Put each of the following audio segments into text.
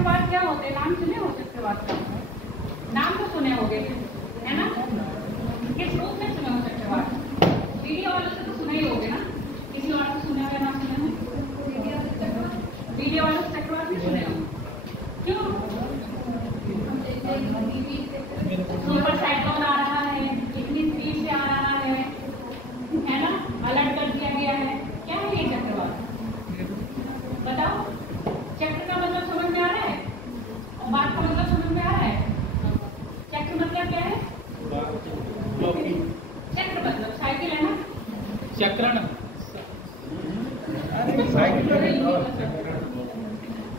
चक्रवात क्या होते हैं? नाम सुने हो चक्रवात का? नाम तो सुने होंगे, है ना? किस रूप में सुने हो चक्रवात? वीडियो वालों से तो सुने ही होगे ना? किसी और से सुने हो ना सुने हो? वीडियो वालों से चक्रवात नहीं सुने हो? क्यों? सुपर साइक्लोन आ रहा है, इतनी स्पीड से आ रहा है ना? अलर्ट कर दिया गया है। क्या है ये चक्रवात? बताओ। चक्र का मतलब समझ में आ रहा है और बात का मतलब समझ में आ रहा है? चक्र मतलब क्या है? चक्र मतलब साइकिल है ना? चक्रण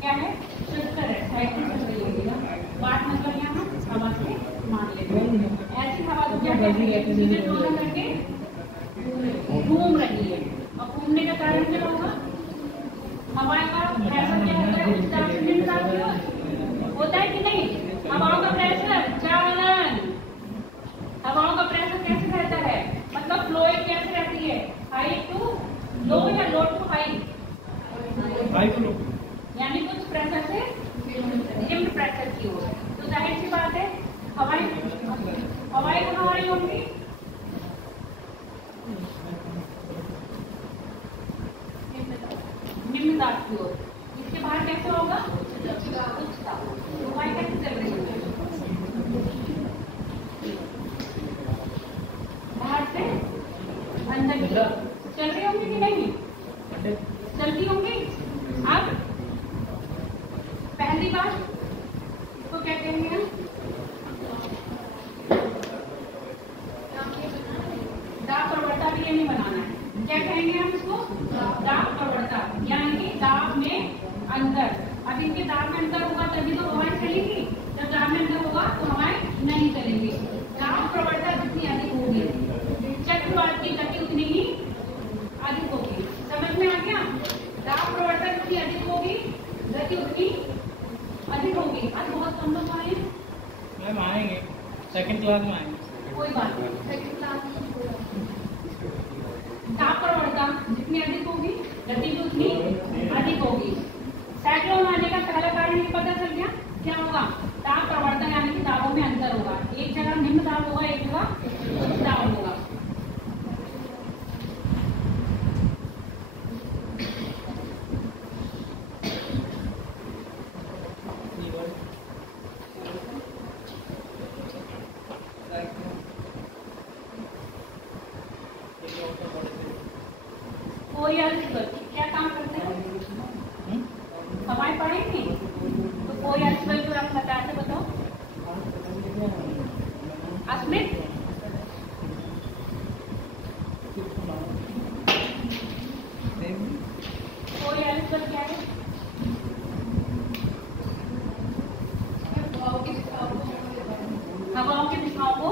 क्या है? चक्कर है, साइकिल चल रही है। बात मतलब यहाँ हवा से मान लेते हैं। ऐसी हवा को क्या कहते हैं? चीजें दोनों करके घूम रही है। और घूमने का कारण क्या होगा? हवा का प्रेशर क्या होता है? उस तरफ से निम्न दाब की ओर होता है कि नहीं? हवाओं का प्रेशर चालन, हवाओं का प्रेशर कैसे रहता है? मतलब फ्लोइंग कैसे रहती है? हाई टू लो या लो to high? High to low, यानी कुछ प्रेशर से निम्न प्रेशर की ओर। तो जाहिर सी बात है हवाएं कहाँ हो रही होंगी? निम्न दाब की ओर। इसके बाहर कैसे होगा? उच्च दाब। हवाएं कैसे चल रही होंगी? बाहर से अंदर की तरफ चल रही होंगी कि नहीं? चलती होंगी। अब पहली बात तो क्या कहेंगे? दाब प्रवणता भी ये नहीं बनाना है। क्या कहेंगे हम इसको? दाब प्रवणता, यानी कि दाब में अंतर। अब इनके दाब में अंतर होगा तभी तो हवाएं चलेंगी। जब दाब में अंतर होगा तो हवाएं नहीं चलेंगी। दाब प्रवणता जितनी अधिक होगी चक्रवात की गति उतनी ही अधिक होगी। समझ में आ गया? दाब प्रवणता जितनी अधिक होगी गति उतनी अधिक होगी। आज बहुत कम लोग आए हैं। मैम आएंगे, सेकंड क्लास में आएंगे। कोई बात नहीं, सेकंड क्लास में दाब प्रवणता जितनी अधिक होगी गति भी उतनी अधिक होगी। साइक्लोन आने का पहला कारण ये पता चल गया। क्या होगा? दाब प्रवणता यानी कि दाबों में अंतर होगा। एक जगह निम्न दाब होगा, एक जगह उच्च दाब होगा। क्या काम करते हैं? हवाएं पढ़ेंगे तो कोई आजकल जो आप बताया थे बताओ। अस्मित कोई आजकल क्या है? हवाओं के दिशाओं को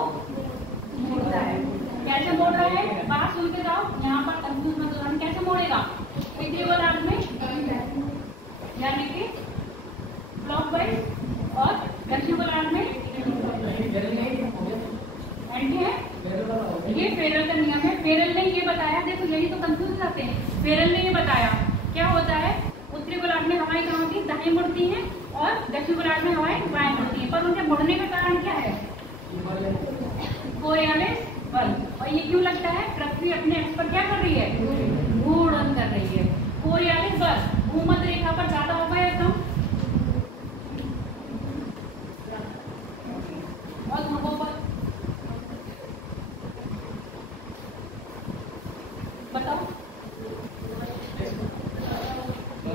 मोड़ता है। कैसे मोड़ रहा है? बात सुन के जाओ, यहाँ पर कंफ्यूज मत होना। कैसे मोड़ेगा? उत्तरी गोलार्ध में यानी कि क्लॉकवाइज और दक्षिण गोलार्ध में एंटी है। ये फेरल का नियम है। फेरल ने ये बताया, देखो यही तो कंफ्यूज रहते हैं। फेरल ने ये बताया क्या होता है? उत्तरी गोलार्ध में हवाएं कहाँ होती है? दाएं मुड़ती हैं और दक्षिण गोलार्ध में हवाएं बाएं मुड़ती हैं। पर उनके मुड़ने का कारण क्या है? कोरियोलिस बल। और ये क्यों लगता है? पृथ्वी अपने अक्ष पर क्या कर रही है? घूर्णन कर रही है। कोरियोलिस बल भूमध्य रेखा पर ज्यादा होगा या कम? और ध्रुवों पर बताओ।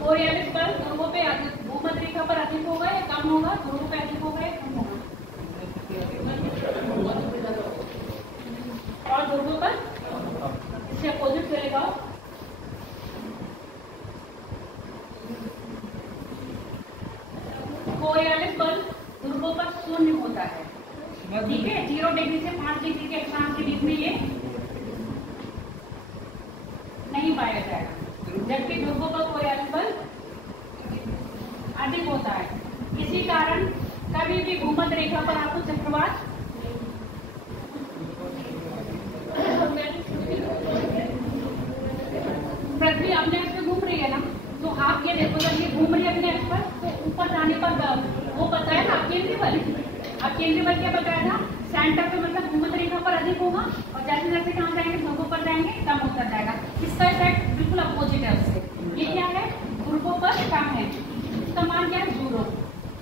कोरियोलिस बल ध्रुवों पे अधिक, भूमध्य रेखा पर अधिक होगा या कम होगा? ध्रुवों पे अधिक होगा या कम होगा? और ध्रुवों पर इससे अपोजिट चलेगा। कोरियोलिस बल ध्रुवों पर शून्य होता है। ठीक है, 0 डिग्री से 5 डिग्री के अक्षांश के बीच में ये नहीं पाया जाएगा, जबकि ध्रुवों पर कोरियोलिस बल अधिक होता है। इसी कारण कभी भी भूमध्य रेखा पर आपको चक्रवात पृथ्वी अपने अक्ष पे घूम रही है ना, तो आप ये देखो जब ये घूम रही है अपने एक्स पर, तो ऊपर जाने पर वो बताया था आप केंद्रीय बल। अब केंद्रीय बल क्या बताया था, सेंटर पे मतलब भूमध्य रेखा पर अधिक होगा, और जैसे जैसे कहाँ जाएंगे, ध्रुवों पर जाएंगे, कम होता जाएगा। इसका इफेक्ट बिल्कुल अपोजिट है उससे। ये क्या है, ध्रुवों पर कम है, इसका मान क्या है 0।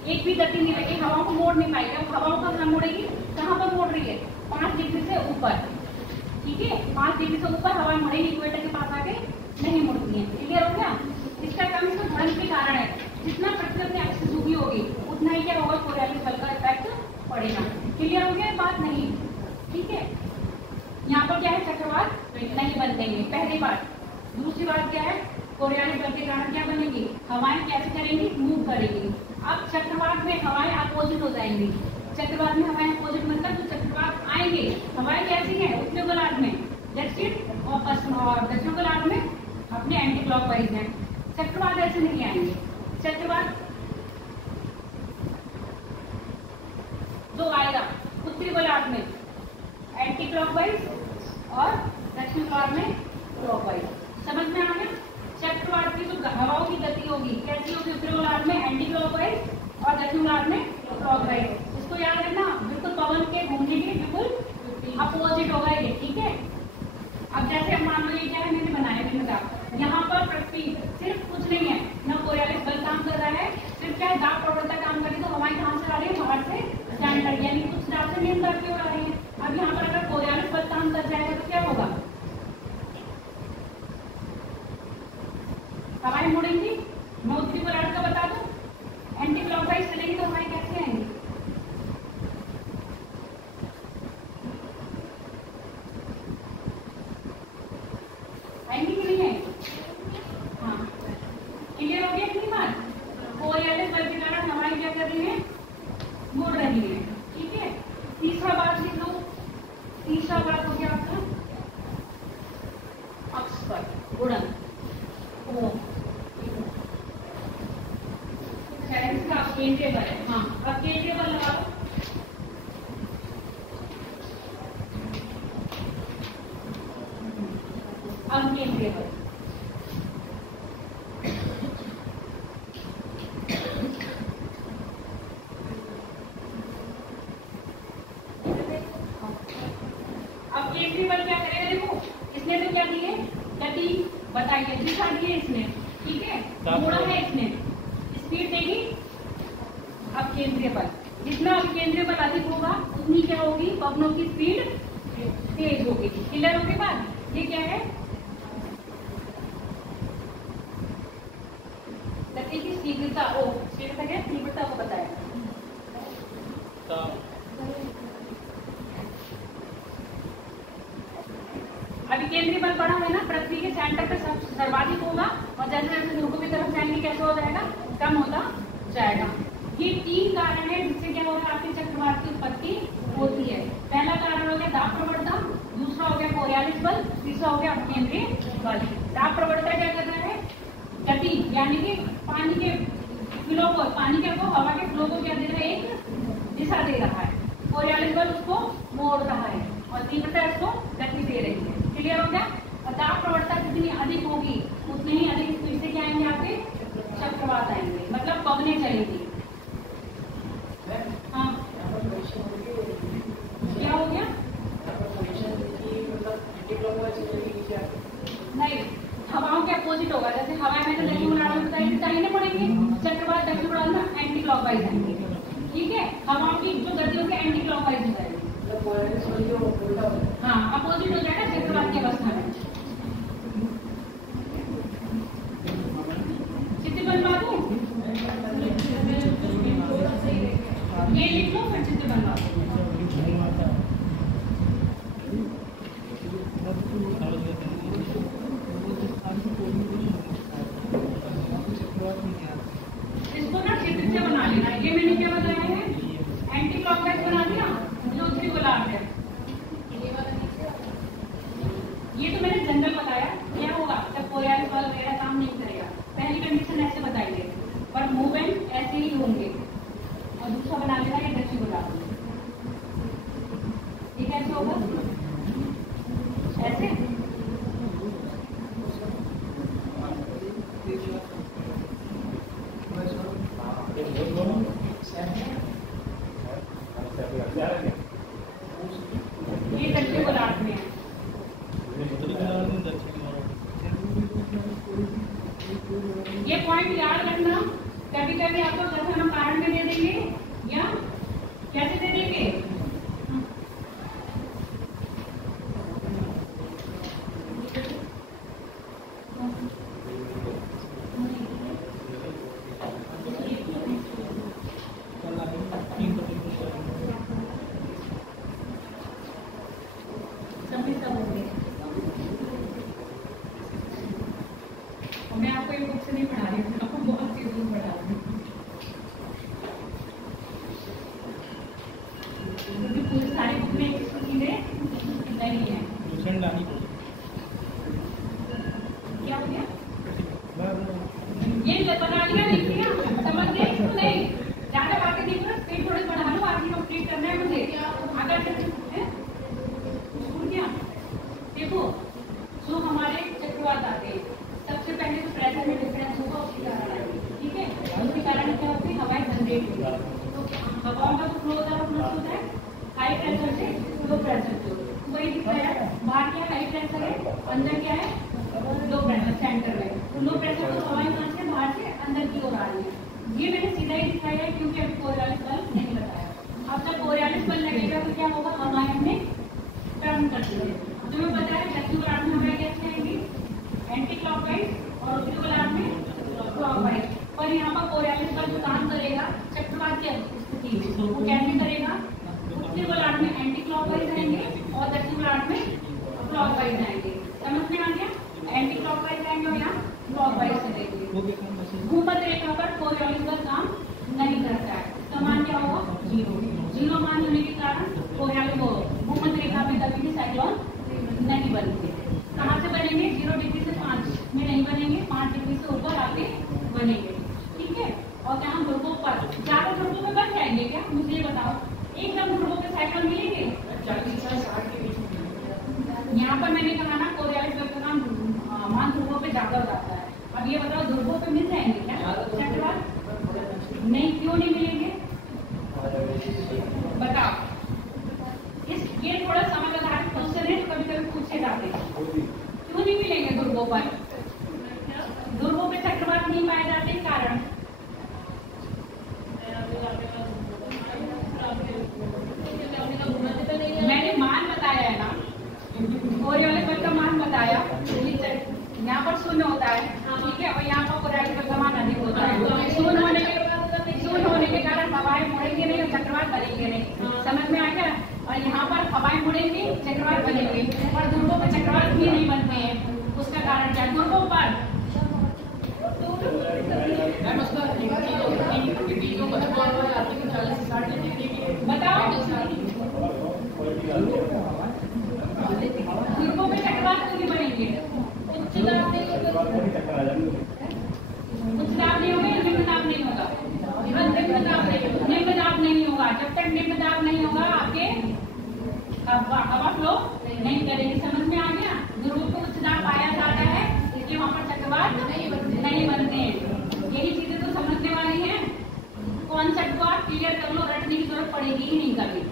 एक भी गति नहीं लगी, हवाओं को मोड़ नहीं पाएगी। अब हवाओं का कहाँ मोड़ेगी, कहाँ पर मोड़ रही है, 5 डिग्री से ऊपर। ठीक है, 5 डिग्री से ऊपर हवा मुड़ेगी, इक्वेटर के पास आके नहीं मुड़ती है। क्लियर हो गया। इसका काम इसका ध्वनि के कारण है, जितना पृथ्वी अपने एक्सिस झुकी होगी उतना ही क्या होगा, कोरियोलिस बल का इफेक्ट पड़ेगा। क्लियर हो गया बात नहीं, ठीक है। यहाँ पर क्या है, चक्रवात नहीं बनते, पहली बात। दूसरी बात क्या है, कोरियोलिस बल के कारण क्या बनेगी, हवाएं कैसे करेंगी, मूव करेंगी। अब चक्रवात में हवाएं अपोजिट हो जाएंगी। चक्रवात में हवाएं अपोजिट मतलब जो चक्रवात आएंगे, हवाएं कैसी हैं, उत्तरी गोलार्ध में दक्षिण और पश्चिम, और दक्षिण गोलार्ध में अपने एंटी क्लॉकवाइज हैं। चक्रवात ऐसे नहीं आएंगे। चक्रवात जो आएगा उत्तरी गोलार्ध में एंटी क्लॉकवाइज और दक्षिण गोलार्ध में क्लॉकवाइज। समझ में आ गया। चक्रवात की जो हवाओं की गति होगी कैसी होगी, उत्तरी गोलार्ध में एंटी क्लॉकवाइज और दक्षिण गोलार्ध में क्लॉकवाइज। इसको याद रखना, बिल्कुल पवन के घूमने के बिल्कुल अपोजिट होगा ये। ठीक है। अब जैसे अब मान लो ये क्या है, मैंने बनाया मैंने कहा यहाँ पर पृथ्वी सिर्फ कुछ नहीं है, न कोरियोलिस बल काम कर रहा है, सिर्फ क्या है, दाब प्रवणता काम कर रही है। तो हवाएं कहाँ से आ रही है, बाहर से स्टैंडर्ड यानी कुछ दाब से निम्न दाब की ओर आ रही है। अब यहाँ पर अगर कोरियोलिस बल काम कर जाएगा तो क्या होगा, हवाएं मुड़ेंगी। मैं उत्तरी गोलार्ध का बता दूं, एंटी क्लॉकवाइज चलेगी तो हवाएं कैसे आएंगी, आएंगी कि नहीं आएंगी। हाँ, क्लियर हो गया इतनी बात। कोरियोलिस बल के कारण हवाएं क्या कर रही है, मुड़ रही है। ठीक है। तीसरा बात लिख लो, तीसरा बात हो गया आपका अक्ष पर गुणन। इसका केंद्रीय बल है। हाँ, अब केंद्रीय बल लगा लो। अब केंद्रीय बल क्या करेगा, देखो इसने तो क्या दिए, गति बताइए, दिशा दी है इसने। ठीक है, मोड़ा है इसने, स्पीड देगी। अब केंद्रीय बल, जितना अब केंद्रीय बल अधिक होगा उतनी क्या होगी, पवनों की स्पीड तेज होगी। क्लियर होगी बात। ये क्या है, गति की शीघ्रता। ओ शीघ्रता क्या, तीव्रता को बताएगा। अभी केंद्रीय बल बढ़ा है ना, पृथ्वी के सेंटर पे सर्वाधिक होगा, और जैसे जैसे ध्रुवों की तरफ जाएंगे कैसे हो जाएगा, कम होता जाएगा। ये 3 कारण है जिससे क्या होगा, आपके चक्रवात की उत्पत्ति होती है। पहला कारण हो गया दाब प्रवणता, दूसरा हो गया कोरियोलिस बल, तीसरा हो गया केंद्रीय बल। दाब प्रवणता क्या कर रहा है, गति यानी कि पानी के फ्लो को, पानी के को, हवा के फ्लो को क्या दे रहा है, एक दिशा दे रहा है। कोरियोलिस बल उसको मोड़ रहा है, और तीव्रता उसको गति दे रही है। क्लियर हो गया। और दाब प्रवणता जितनी अधिक होगी उतने ही अधिक स्पीड से क्या आएंगे, आपके चक्रवात आएंगे, मतलब पवनें चलेंगी। हाँ, क्या हो गया, नहीं, हवाओं के अपोजिट होगा। जैसे हवाएं मैंने दक्षिण गोलार्ध में बताई, दाहिने मुड़ेंगे, चक्रवात दक्षिण गोलार्ध में एंटी क्लॉकवाइज आएंगे। ठीक है, हवाओं की जो गति होगी एंटी क्लॉकवाइज हो जाएगी। हाँ, अपोजिट हो जाएगा चक्रवात की अवस्था में। चित्त बनवा दूं, ये लिख लो, फिर चित्त बनवा दो। इसको ना चित्र से बना लेना। ये मैंने क्या बताया है, एंटी क्लॉकवाइज बना दिया, जो उत्तरी गोलार्ध है। ये तो मैंने जनरल बताया, क्या होगा जब कोरियोलिस बल वगैरह काम नहीं करेगा। पहली कंडीशन ऐसे बताइए, पर मूवमेंट ऐसे ही होंगे। और दूसरा बना लेना ये दक्षिण गोलार्ध, ये कैसे होगा, ऐसे। ये पॉइंट याद रखना। कभी कभी आपको कथन हम कारण में दे देंगे या कैसे दे देंगे? मैं आपको एक बुक से नहीं पढ़ा रही हूँ, आपको बहुत सी बुक पढ़ा रही हूँ, क्योंकि पूरी सारी बुक में एक चीजें नहीं है। क्या हो गया? ये बता दिया, लिख दिया, समझ गए? नहीं ज्यादा बातें नहीं करो, फिर थोड़े पढ़ा लो, आगे कंप्लीट करना है मुझे। अगर क्या देखो, जो हमारे चक्रवात आते हैं, सबसे पहले तो प्रेशर में डिफरेंस होगा, उसके कारण आएगी, ठीक है? उसके कारण क्या होती है? हवाएं जनरेट होती है, तो हवाओं का जो फ्लो होता है वो होता है हाई प्रेशर से लो प्रेशर को। वही दिख रहा है, बाहर क्या हाई प्रेशर है, अंदर क्या है लो प्रेशर सेंटर में। तो लो प्रेशर को हवाएं कहाँ से बाहर से अंदर की ओर आ रही है। ये मैंने सीधा ही दिखाया है क्योंकि अभी कोरियोलिस बल नहीं बताया। अब जब कोरियोलिस बल लगेगा तो क्या होगा? हवाएं हमने टर्न कर दी है। तुम्हें पता है दक्षिण गोलार्ध में हवाएं कैसे आएंगी? एंटी क्लॉकवाइज और उत्तरी गोलार्ध में क्लॉकवाइज। पर यहाँ पर कोरियोलिस बल जो काम करेगा चक्रवात की स्थिति वो कैसे करेगा? उत्तरी गोलार्ध में एंटी क्लॉकवाइज आएंगे और दक्षिण गोलार्ध में क्लॉकवाइज आएंगे। समझ में आ गया? एंटी क्लॉकवाइज आएंगे और यहाँ क्लॉकवाइज चलेंगे। भूमध्य रेखा पर कोरियोलिस बल काम नहीं करता है, इसका मान क्या होगा? जीरो। जीरो मान होने के कारण कोरियोलिस भूमध्य रेखा में कभी भी साइक्लोन नहीं बनते। कहाँ से बनेंगे? 0 डिग्री से 5 में नहीं बनेंगे, 5 डिग्री से ऊपर आके बनेंगे, ठीक है? और क्या ध्रुवों पर, चारों ध्रुवों में बन जाएंगे क्या? मुझे ये बताओ, एकदम ध्रुवों पे साइक्लोन मिलेंगे? यहाँ पर मैंने कहा ना कोरियोलिस बल का मान ध्रुवों पे ज्यादा हो जाता है। अब ये बताओ ध्रुवों पे मिल जाएंगे क्या चक्रवात? नहीं, क्यों नहीं मिलेंगे बताओ? ये थोड़ा समय आधारित क्वेश्चन है, कभी कभी पूछे जाते हैं। क्यों नहीं मिलेंगे ध्रुवों पर? ध्रुवों पे चक्रवात नहीं पाए जाते, कारण मैंने मान बताया है ना, कोरियोलिस बल का मान बताया। यहाँ पर शून्य होता है, ठीक है, और यहाँ पर कोरियोलिस बल का मान अधिक होता है। शून्य होने के कारण हवाएं मुड़ेंगे नहीं और चक्रवात बनेंगे नहीं। समझ में आ गया? और यहाँ पर हवाएं मुड़ेंगी, चक्रवात बनेंगे, और ध्रुवों पर चक्रवात भी नहीं बनते हैं। उसका कारण क्या? ध्रुवों पर बताओ, ध्रुवों पे चक्रवात क्यों नहीं बनेंगे? उच्च दाब नहीं होगा, निम्न दाब नहीं होगा। निम्न दाब नहीं होगा। जब तक निम्न दाब नहीं होगा आपके हवा फ्लो नहीं करेगी। समझ में आ गया? ध्रुवों को उच्च दाब पाया जाता है, इसलिए वहां पर चक्रवात नहीं बनते हैं। यही चीजें तो समझने वाली है। कॉन्सेप्ट को आप क्लियर कर लो, रटने की जरूरत पड़ेगी ही नहीं कभी।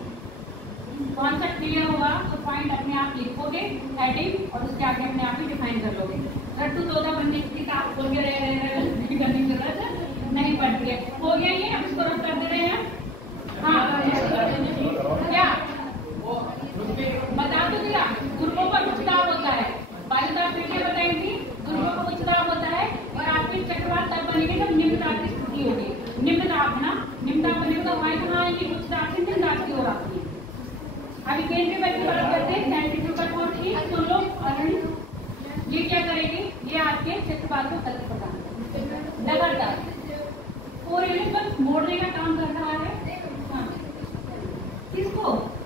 कॉन्सेप्ट क्लियर होगा तो पॉइंट अपने आप लिखोगे हेडिंग, और उसके आगे अपने आप ही डिफाइन कर लोगे। रट्टू तोता बनने की किताब खोल के करने की जरूरत नहीं पड़ती है। हो गया ये, अब इसको रट कर दे रहे हैं। हाँ क्या बता तो दिया? ध्रुवों पर उच्च दाब होता है, वायु दाब फिर क्या बताएंगी? ध्रुवों पर उच्च दाब होता है और आपके चक्रवात तब बनेंगे जब निम्न दाब की स्थिति होगी। निम्न दाब है ना, निम्न दाब बनेगा तो हवाएं कहाँ आएंगी? उच्च दाब से निम्न दाब की ओर आती है। अभी केंद्रीय बल की बात करते हैं, सेंट्रीफ्यूगल फोर्स की। सुन लो, ये क्या करेगी? ये आपके चक्रवात को गति प्रदान करेगी लगातार। कोरियोलिस बल मोड़ने का काम कर रहा है। हाँ। किसको?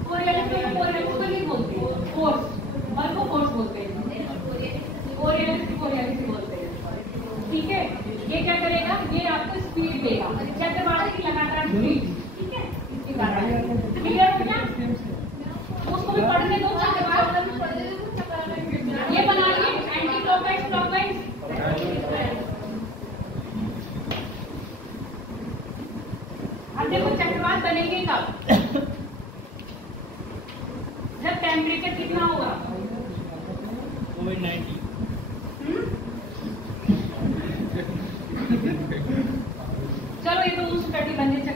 कोरियोलिस बल। कोरियोलिस बल नहीं बोलते, फोर्स बल को फोर्स बोलते हैं। कोरियोलिस बोलते हैं, ठीक है? ये क्या करेगा? ये आपको स्पीड देगा, चक्रवात की लगातार स्पीड, ठीक है? इसके कारण क्लियर हो गया? उसको भी पढ़ने दो। ये बनाइए एंटी क्लॉकवाइज क्लॉकवाइज। अब देखो चक्रवात बनेंगे कब? जब टेम्परेचर कितना होगा?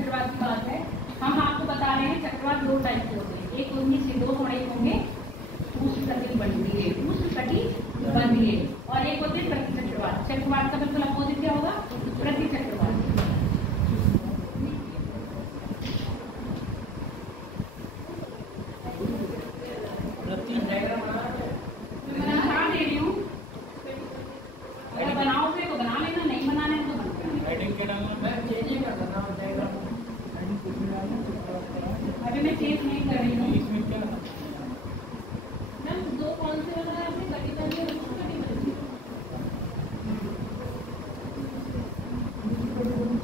चक्रवात की बात है। हम आपको बता रहे हैं चक्रवात 2 टाइप के होते हैं, एक उनमें से 2 हमारे होंगे उष्णकटिबंधीय और एक होते हैं प्रति चक्रवात। चक्रवात का बिल्कुल अपोजिट क्या होगा? प्रति चक्रवात। अभी मैं चेंज नहीं कर रही हूँ। इसमें क्या मैम 2 कौन से वाला है? कटिबंधीय और उष्णकटिबंधीय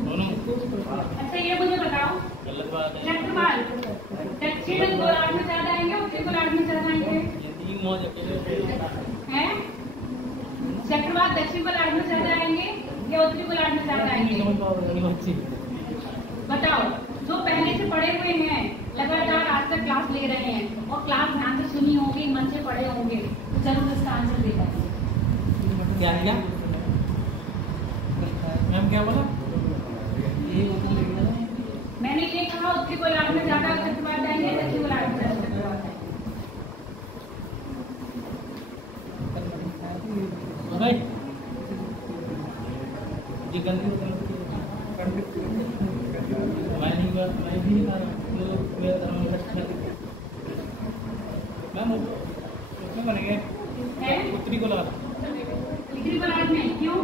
दोनों। अच्छा ये मुझे बताओ, गलत बात है। चक्रवात दक्षिण गोलार्ध में ज्यादा आएंगे, उत्तरी गोलार्ध में ज्यादा आएंगे? ये 3 मौज अकेले हैं? चक्रवात दक्षिण गोलार्ध में ज्यादा आएंगे या उत्तरी गोलार्ध में ज्यादा आएंगे? बताओ। जो पहले से पढ़े हुए हैं, लगातार आज तक क्लास ले रहे हैं और क्लास ध्यान से सुनी होगी, मन से पढ़े होंगे, तो जरूर इसका आंसर दे पाएंगे। क्या क्या मैम क्या बोला? मैंने ये कहा उत्तरी गोलार्ध में ज्यादा चक्रवात आएंगे, दक्षिण गोलार्ध में ज्यादा चक्रवात आएंगे। मैं भी नहीं मैम उसमें बनेंगे उत्तरी गोलार्ध। उत्तरी गोलार्ध में क्यों?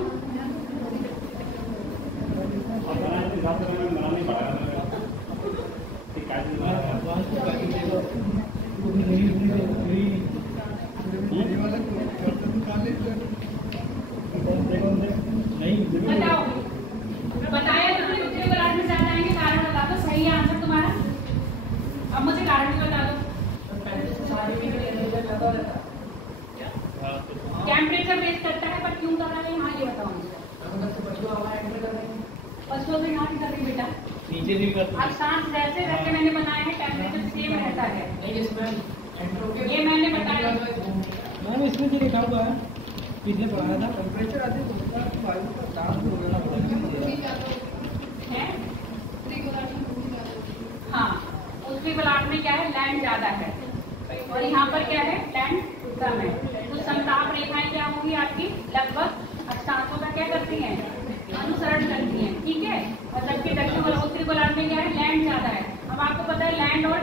बताओ, बताया तो उत्तरी गोलार्ध में ज्यादा आएंगे, कारण बता दो। सही है आंसर तुम्हारा। अब मुझे कारण भी बता दो। टेम्परेचर बेस करता है, पर क्यों कर रहा है यहाँ ये बताओ मुझे। पशुओं में यहाँ कर रही बेटा, नीचे भी कर अक्षांश जैसे जैसे मैंने बनाया है टेम्परेचर सेम रहता है। ये मैंने बताया मैम, इसमें जो लिखा हुआ है पिछले पढ़ाया था, टेम्परेचर अधिक होता है वायु का दाब हो गया है। हाँ, उत्तरी गोलार्ध में क्या है? लैंड ज्यादा है और यहाँ पर क्या है? लैंड कम है। तो समताप रेखाएं क्या होंगी आपकी? लगभग अक्षांशों का क्या करती हैं? अनुसरण करती हैं, ठीक है। और जबकि दक्षिण उत्तरी गोलार्ध में क्या है? लैंड ज्यादा है। अब आपको पता है लैंड और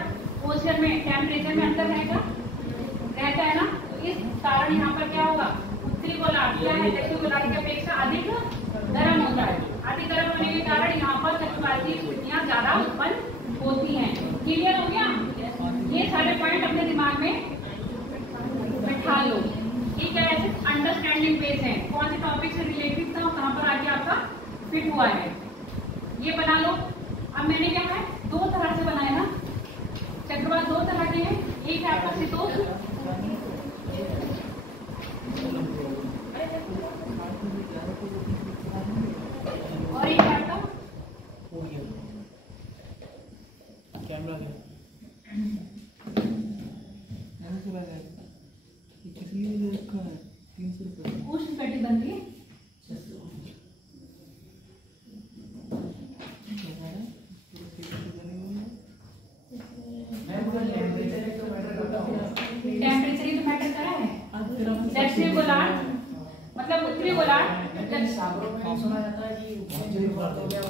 ओशन में टेम्परेचर में अंतर रहेगा, रहता है ना। तो इस कारण यहाँ पर क्या होगा? उत्तरी गोलार्ध क्या है? दक्षिण गोलार्ध की अपेक्षा अधिक गर्म होता है। अधिक गर्म होने के कारण यहाँ पर चक्रवाती स्थितियाँ ज्यादा उत्पन्न होती हैं। क्लियर हो गया? ये सारे पॉइंट अपने दिमाग में बैठा लो। ये क्या है? अंडरस्टैंडिंग बेस है, कौन से टॉपिक से रिलेटेड था, कहाँ पर आके आपका फिट हुआ है, ये बना लो। अब मैंने क्या है? 2 तरह से बनाया ना, चक्रवात 2 तरह के हैं। एक है आपका शीतोष्ण और एक है आपका कैमरा उष्णकटिबंधीय। टेम्परेचर ही तो मैटर करा है। दक्षिण गोलार्ध मतलब उत्तरी गोलार्ध,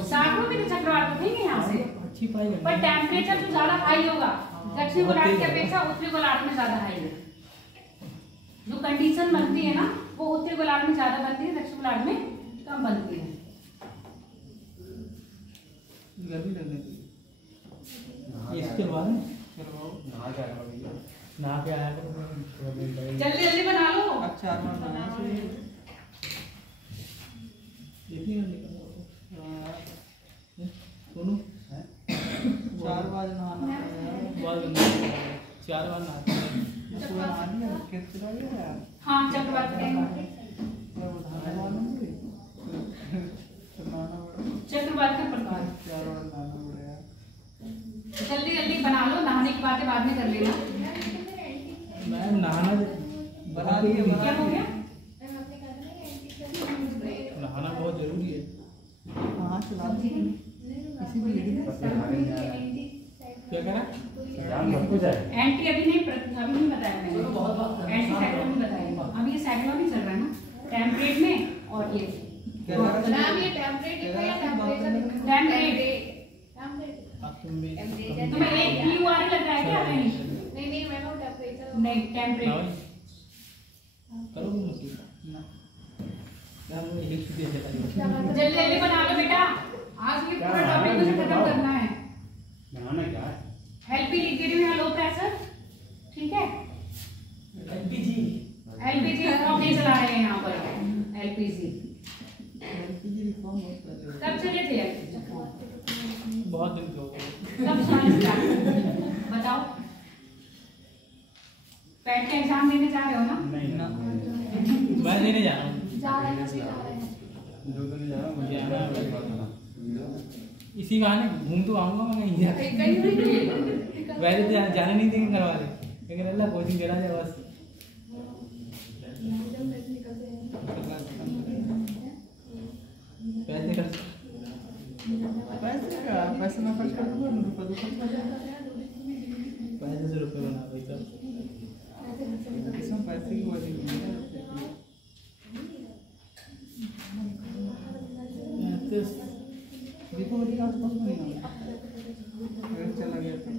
सागरों में तो चक्रवात उठेंगे यहाँ से, पर टेम्परेचर तो ज्यादा हाई होगा दक्षिण गोलार्ध की अपेक्षा उत्तरी गोलार्ध में ज्यादा हाई है। जो कंडीशन बनती है ना, वो उत्तरी गोलार्ध में ज्यादा बनती है, दक्षिण गोलार्ध में कम बनती है। इसके बाद नहा के आया जल्दी जल्दी बना लो। अच्छा देखिए सोनू 4 बार नहाना है, 4 बार नहाते हैं। सुबह नहा लिया, खेत चला गया। हाँ, चक्रवात चक्रवात का प्रकार। जल्दी जल्दी बना लो, नहाने की बातें बाद में कर लेना। मैं नहाना बना दिया। क्या हो गया? नहाना बहुत जरूरी है। हाँ चला क्या करा? एंटी अभी नहीं बताया मैंने, एंटी साइक्लोन नहीं बताया। अभी ये साइक्लोन ही चल रहा है ना टेम्परेट में। और ये नाम ये टेम्परेट लिखा या टेम्परेचर लिखा? टेम्परेट। तुम्हें एक QRL लग रहा है क्या? नहीं मैंने टेम्परेचर नहीं टेम्परेट। जल्दी जल्दी बना लो बेटा, आज ये पूरा टॉपिक मुझे खत्म करना है। एलपी लिख दे रही हूँ, लो प्रेशर, ठीक है। एलपीजी हम नहीं चला रहे हैं यहाँ पर। एलपीजी कब चले थे? बहुत दिन हो गए। कब स्टार्ट बताओ। पैट का एग्जाम देने जा रहे हो ना? मैं देने जा रहा हूँ। इसी बहाने घूम तो आऊंगा मैं कहीं। वैसे तो जाने नहीं देंगे घर वाले, लेकिन अल्लाह कोचिंग चला जाए बस। पैसे ना खर्च कर दूंगा, पैसे से रुपये बना भाई सब। इसमें पैसे की वजह नहीं है। दीपावली के आसपास में नहीं अगर चला गया तो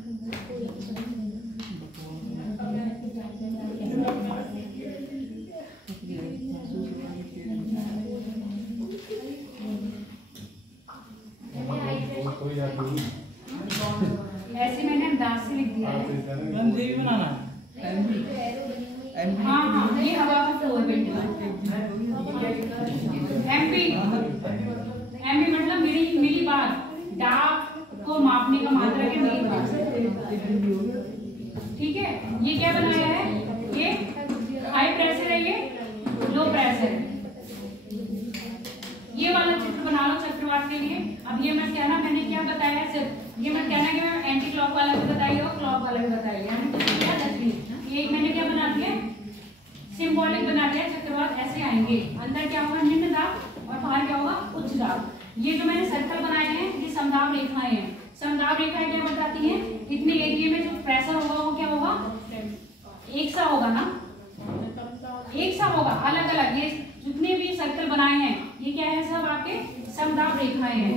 ऐसे मैंने अंदाज से लिख दिया है। भी बनाना हाँ ये हवा का फ्लो है बेटा। एमपी मतलब मिली बार, डार्क को मापने का मात्रा के मिली बार, ठीक है। ये क्या बनाया है? ये हाई प्रेशर है, ये लो प्रेशर है। ये वाला चित्र बना लो चक्रवात के लिए। अब ये मत कहना मैंने क्या बताया, सिर्फ ये मत कहना कि मैं एंटी क्लॉक वाला भी बताइए और क्लॉक वाला भी बताइए। ये मैंने क्या बना दिया? सिंबॉलिक बना दिया। चक्रवात ऐसे आएंगे, अंदर क्या होगा? निम्न दाब और बाहर क्या होगा? उच्च दाब। ये जो मैंने सर्कल बनाए हैं ये समदाब रेखाएं हैं। समदाब रेखाएं क्या बताती हैं? इतने एरिया में जो प्रेशर होगा वो क्या होगा? एक सा होगा ना, एक सा होगा, अलग अलग। ये जितने भी सर्कल बनाए हैं ये क्या है? सब आपके समदाब रेखाएं हैं।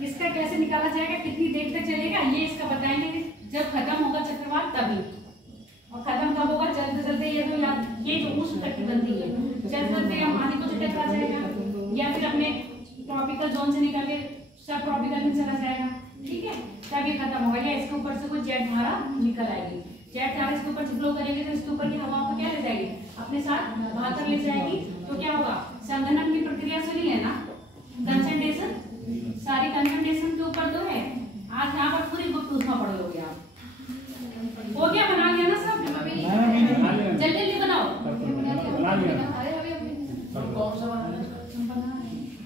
इसका कैसे निकाला जाएगा, कितनी देर तक चलेगा, ये इसका बताएंगे कि जब खत्म होगा चक्रवात तभी। और खत्म कब होगा? चलते चलते ये तो याद, ये जो उस कटिबंधी है, चलते चलते हम आने को टकरा जाएगा या फिर अपने ट्रॉपिकल जोन से निकल के सब ट्रॉपिकल में चला जाएगा, ठीक है। तब ये खत्म होगा। या इसके ऊपर से कुछ जेट धारा निकल आएगी। जेट धारा इसके ऊपर से फ्लो करेगी तो इसके ऊपर की हवा को क्या ले जाएगी? अपने साथ बहाकर ले जाएगी। तो क्या होगा? संघनन की प्रक्रिया सुनी है ना, कंसंट्रेशन, सारी कंसंट्रेशन के ऊपर तो है। आज यहाँ पर पूरी बुक उसमें पढ़ लोगे आप। हो गया? बना लिया ना सब? जल्दी जल्दी बनाओ।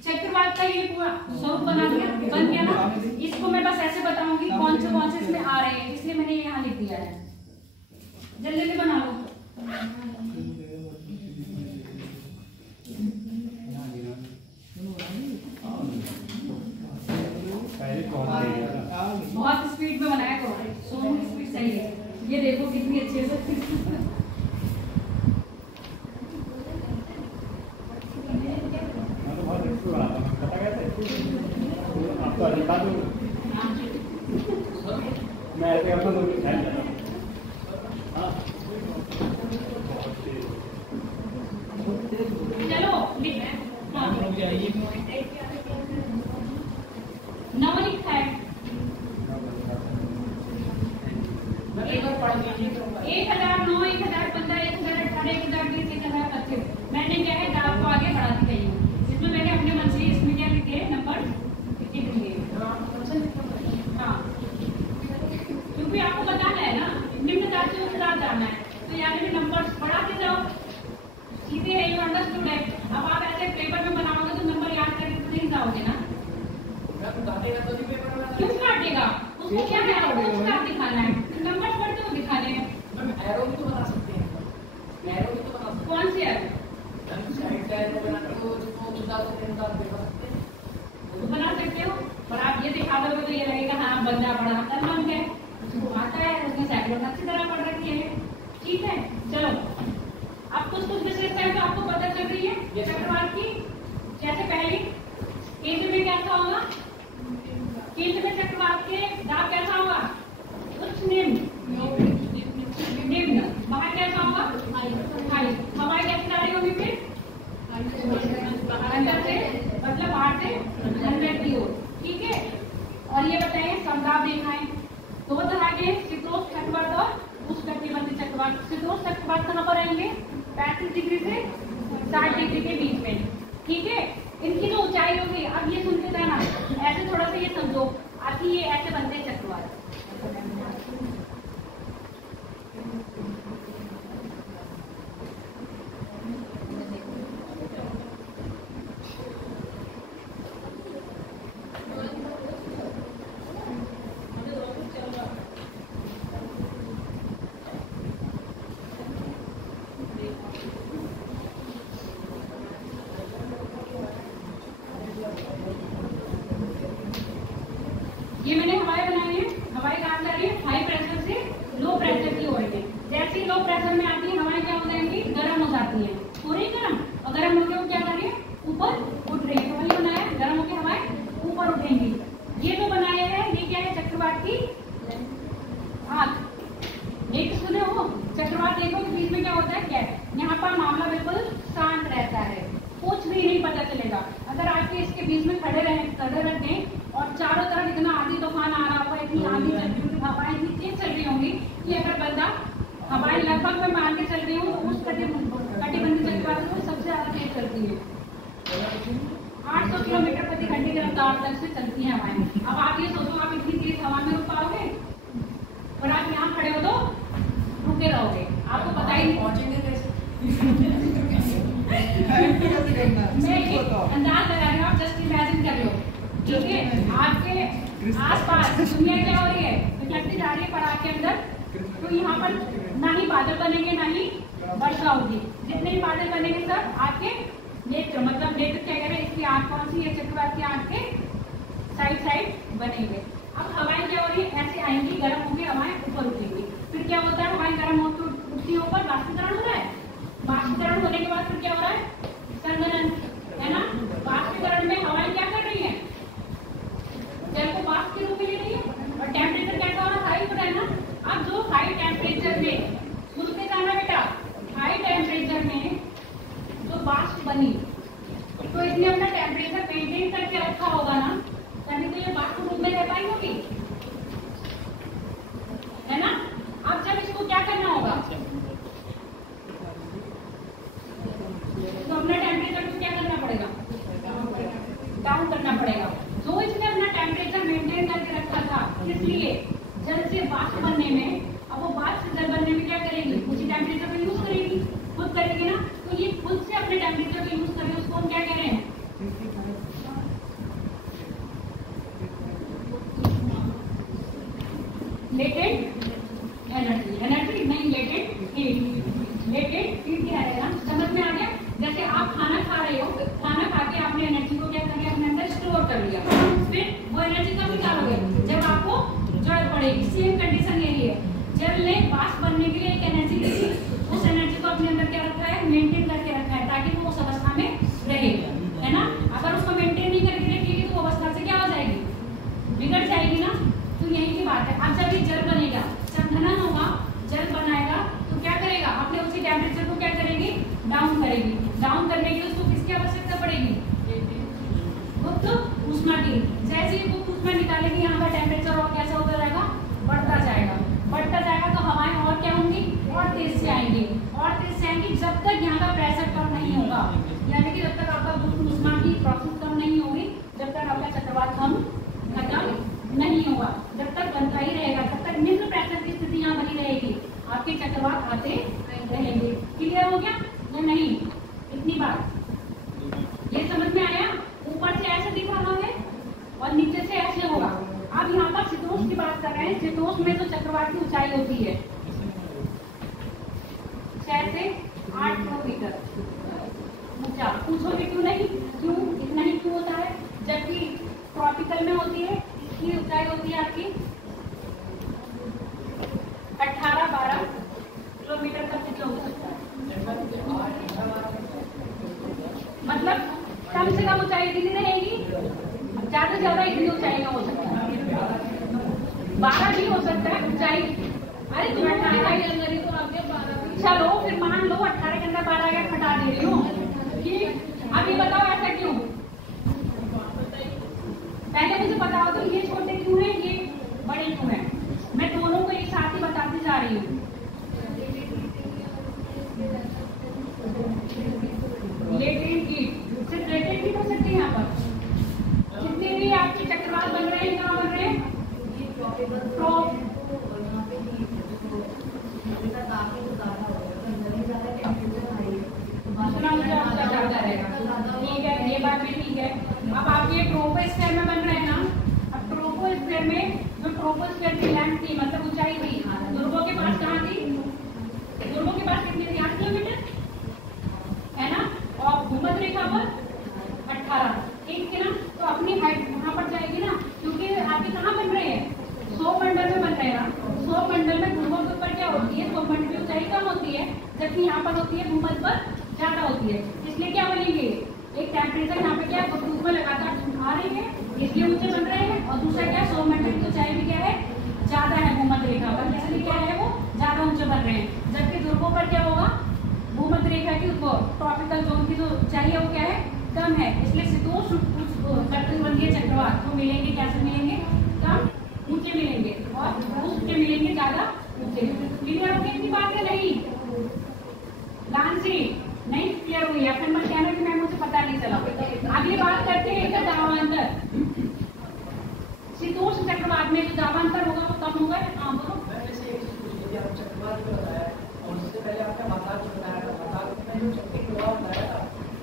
चक्रवात का ये पूरा स्वरूप बना दिया, बन गया ना। इसको मैं बस ऐसे बताऊंगी कौन से इसमें आ रहे हैं, इसलिए मैंने यहाँ लिख दिया है। जल्दी जल्दी बना लो। बहुत स्पीड में बनाया करो, सोनू की स्पीड सही है। ये देखो कितनी अच्छे से चलो नौ लिखा है। 1009, 1015, 1018, 1020, 1025। मैंने क्या है दाब को आगे बढ़ाती गई हूँ। इसमें मैंने अपने मन से इसमें क्या लिखे नंबर लिख दिए। हाँ, क्योंकि आपको बताना है ना, निम्न दाब से उच्च दाब जाना है, तो यहाँ पे नंबर बढ़ाते जाओ। सीधे है, यू अंडरस्टूड है। अब आप ऐसे पेपर में बनाओगे तो नंबर उसको क्या है, आपको स्टार दिखाना है, नंबर पढ़ते हुए दिखाने हैं। एरो भी तो बना सकते हैं, एरो भी तो बना सकते हैं। कौन सी एरो? साइड का एरो बना के वो जिसको उल्टा से उल्टा बना सकते हैं, तो बना सकते हो। पर आप ये दिखा दोगे तो ये लगेगा हाँ बंदा बड़ा अक्लमंद है, उसको आता है, उसने साइक्लोन अच्छी तरह पढ़ रखी है। ठीक है, चलो अब कुछ विशेषताएं तो आपको पता चल रही है चक्रवात की। जैसे पहली केंद्र में कैसा होगा, केंद्र में चक्रवात के दाब कैसा होगा, उच्च निम्न निम्न, बाहर कैसा होगा हाई। हवाएं कैसी जा रही होगी फिर अंदर से, मतलब बाहर से अंदर की ओर। ठीक है, और ये बताइए समदाब रेखाएं दो तरह के, शीतोष्ण चक्रवात और उष्णकटिबंधीय चक्रवात। शीतोष्ण चक्रवात कहाँ पर आएंगे, 35 डिग्री से 60 डिग्री के बीच में। ठीक है, इनकी जो ऊंचाई होगी, अब ये सुनते जाना, ऐसे थोड़ा सा ये समझो, आखिर ये ऐसे बनते हैं चक्रवात। ये मैंने हवाएं बनाई है, हवाएं कहाँ जा रही है, हाई प्रेशर से लो प्रेशर की ओर में। जैसे ही लो प्रेशर में आती है हवाएं क्या हो जाएंगी, गर्म हो जाती है, हो रही गर्म, और गर्म होकर वो क्या कर रही है, ऊपर उठ रही है। तो वही बनाया, गर्म होकर हवाएं ऊपर उठेंगी। ये जो बनाया है ये क्या है, चक्रवात की आग। एक सुने हो चक्रवात देखो के बीच में क्या होता है, क्या है, यहाँ पर मामला बिल्कुल शांत रहता है, कुछ भी नहीं पता चलेगा। अगर आपके इसके बीच में खड़े रखें और चारों तरफ इतना आंधी तूफान आ रहा होगा, इतनी आंधी चल रही होगी, हवाएं इतनी तेज चल रही होंगी कि अगर बंदा हवाएं लगभग में मान के चल रही हूँ तो उस कटिबंधीय चक्रवात में सबसे ज्यादा तेज चलती है, 800 किलोमीटर प्रति घंटे की रफ्तार तक से चलती है हवाएं। अब आप ये सोचो, आप इतनी तेज हवा में रुक पाओगे, और आप यहाँ खड़े हो तो रुके रहोगे, आपको पता ही नहीं पहुंचेंगे कैसे। मैं अंदाज लगा रही हूँ, आप जस्ट इमेजिन कर लो। ठीक है, आपके आसपास दुनिया क्या हो रही है, निकलती जा रही है पड़ाव के अंदर, तो यहाँ पर ना ही बादल बनेंगे ना ही वर्षा होगी। जितने भी बादल बनेंगे सब आपके नेत्र, मतलब नेत्र क्या कह रहे हैं, इसकी आंख कौन सी है, चक्रवात की आंख के साइड बनेंगे। अब हवाएं क्या हो रही है, ऐसे आएंगी, गर्म होंगी, हवाएं ऊपर उठेंगी। फिर क्या होता है, हवाएं गर्म होकर उठती ऊपर, वाष्पीकरण हो रहा है, वाष्पीकरण होने के बाद फिर क्या हो रहा है, संघनन, है ना। वाष्पीकरण में हवाएं क्या कर रही है, जल को वाष्प के रूप में ले रही है, और टेम्परेचर कैसा हो रहा है, हाई हो रहा है ना। अब जो हाई टेम्परेचर में, सुनते जाना बेटा, हाई टेम्परेचर में जो वाष्प बनी, तो इसने अपना टेम्परेचर मेंटेन करके रखा होगा ना, तभी तो ये वाष्प रूप में रह पाई होगी, है ना। अब जब इसको क्या करना होगा, तो अपना टेम्परेचर को क्या करना पड़ेगा, डाउन करना पड़ेगा। जो इसने अपना टेम्परेचर मेंटेन करके रखा था, इसलिए जल से वाष्प बनने में, अब वो वाष्प से जल बनने में क्या करेगी, उसी टेम्परेचर को यूज करेगी, खुद करेगी ना। तो ये खुद से अपने टेम्परेचर को यूज करें, उसको हम क्या कह रहे हैं, लेटेंट एनर्जी, एनर्जी नहीं, लेटेंट हीट। लेटेंट हीट क्या रहेगा, समझ में आ गया। जैसे आप खाना खा रहे हो, खाना खा के आपने एनर्जी को क्या कर लिया, अपने अंदर स्टोर कर लिया, फिर वो एनर्जी कब निकालोगे, जब आपको जरूरत पड़ेगी। सेम कंडीशन यही है, जल ने वाष्प बनने के लिए एक एनर्जी दी थी, उस एनर्जी को अपने अंदर क्या रखा है, मेंटेन करके रखा है, ताकि वो उस अवस्था में रहे, है ना। अगर उसको मेंटेन नहीं करके रखेगी तो अवस्था से क्या हो जाएगी, बिगड़ जाएगी ना। तो यही की बात है। अब जब ये जल बनेगा, संघनन होगा, जल बनाएगा, तो क्या करेगा, अपने उसी टेम्परेचर को क्या करेगी, डाउन करेगी। डाउन करने के लिए उसको किसकी आवश्यकता पड़ेगी, गुप्त ऊष्मा की। जैसे ही गुप्त ऊष्मा निकालेगी, यहाँ का टेम्परेचर और कैसा होता जाएगा, बढ़ता जाएगा, बढ़ता जाएगा। तो हवाएं और क्या होंगी, और तेज से आएंगी, और तेज से आएंगी, जब तक यहाँ का प्रेशर कम नहीं होगा, यानी कि जब तक आपका गुप्त ऊष्मा की प्रोसेस कम नहीं होगी, जब तक आपका चक्रवात खत्म नहीं होगा, जब तक बनता ही रहेगा, तब तक निम्न प्रेशर की स्थिति यहाँ बनी रहेगी, आपके चक्रवात आते रहेंगे। क्लियर हो गया या नहीं, इतनी बात ये समझ में आया। ऊपर से ऐसे दिख रहा है और नीचे से ऐसे होगा। अब यहाँ पर शीतोष्ण की बात कर समतल में होती है, इसकी ऊंचाई होती है आपकी 18-12 किलोमीटर तक कितना हो सकता है, मतलब कम से कम ऊंचाई कितनी रहेगी, ज्यादा से ज्यादा इतनी ऊंचाई में हो सकता है, 12 भी हो सकता है ऊंचाई। अरे तुम 18 के अंदर ही तो आगे 12, चलो फिर मान लो 18 के अंदर 12 का हटा दे रही हूँ, ठीक। अब ये बताओ ऐसा क्यों, पहले मुझे बताओ तो ये छोटे क्यों है, ये बड़े क्यों है, मैं दोनों को एक साथ ही बताती जा रही हूँ। लेटेंट हीट, सिर्फ लेटेंट हीट हो सकती है यहाँ पर, जितने भी आपके चक्रवात बन रहे हैं कहाँ बन रहे हैं, ठीक है, ये बात भी ठीक है। अब आप ये ट्रोपोस्फीयर में बन रहे हैं ना, अब ट्रोपोस्फीयर में जो ट्रोपोस्फीयर की लेंथ थी, मतलब ऊंचाई थी, ध्रुवों के पास कहाँ थी, ध्रुवों के पास कितनी थी, 8 किलोमीटर है ना, और भूमध्य रेखा पर 18, ठीक है ना। तो अपनी हाइट वहां पर जाएगी ना, क्योंकि आपके कहाँ बन रहे हैं, सौरमंडल में बन रहे हैं ना, सौरमंडल में ध्रुवों के ऊपर क्या होती है, सौरमंडल की ऊंचाई कम होती है, जबकि यहाँ पर होती है भूमध्य पर ज्यादा होती है, इसलिए क्या बनेंगे, एक टेम्परेचर यहाँ पे क्या धूप में लगातार आ रहे हैं इसलिए ऊंचे बन रहे हैं, और दूसरा क्या सौरमंडल की ऊंचाई भी क्या है ज्यादा है भूमध्य रेखा पर, इसलिए क्या है वो ज्यादा ऊंचे बन रहे हैं, जबकि ध्रुवों पर क्या होगा, भूमध्य रेखा की ट्रॉपिकल जोन की जो ऊंचाई है वो क्या है कम है, इसलिए शीतोष्ण कटिबंधीय चक्रवात तो मिलेंगे, कैसे मिलेंगे, कम ऊंचे मिलेंगे, और उष्ण मिलेंगे ज्यादा ऊंचे। क्लियर हो गई इतनी बात है, नहीं लांसी नहीं क्लियर हुई है, फिर मैं कहना कि मैं मुझे पता नहीं चला। अगली बात करते हैं इसका दावांतर, शीतोष्ण चक्रवात में जो दावांतर होगा वो कम होगा, हाँ बोलो।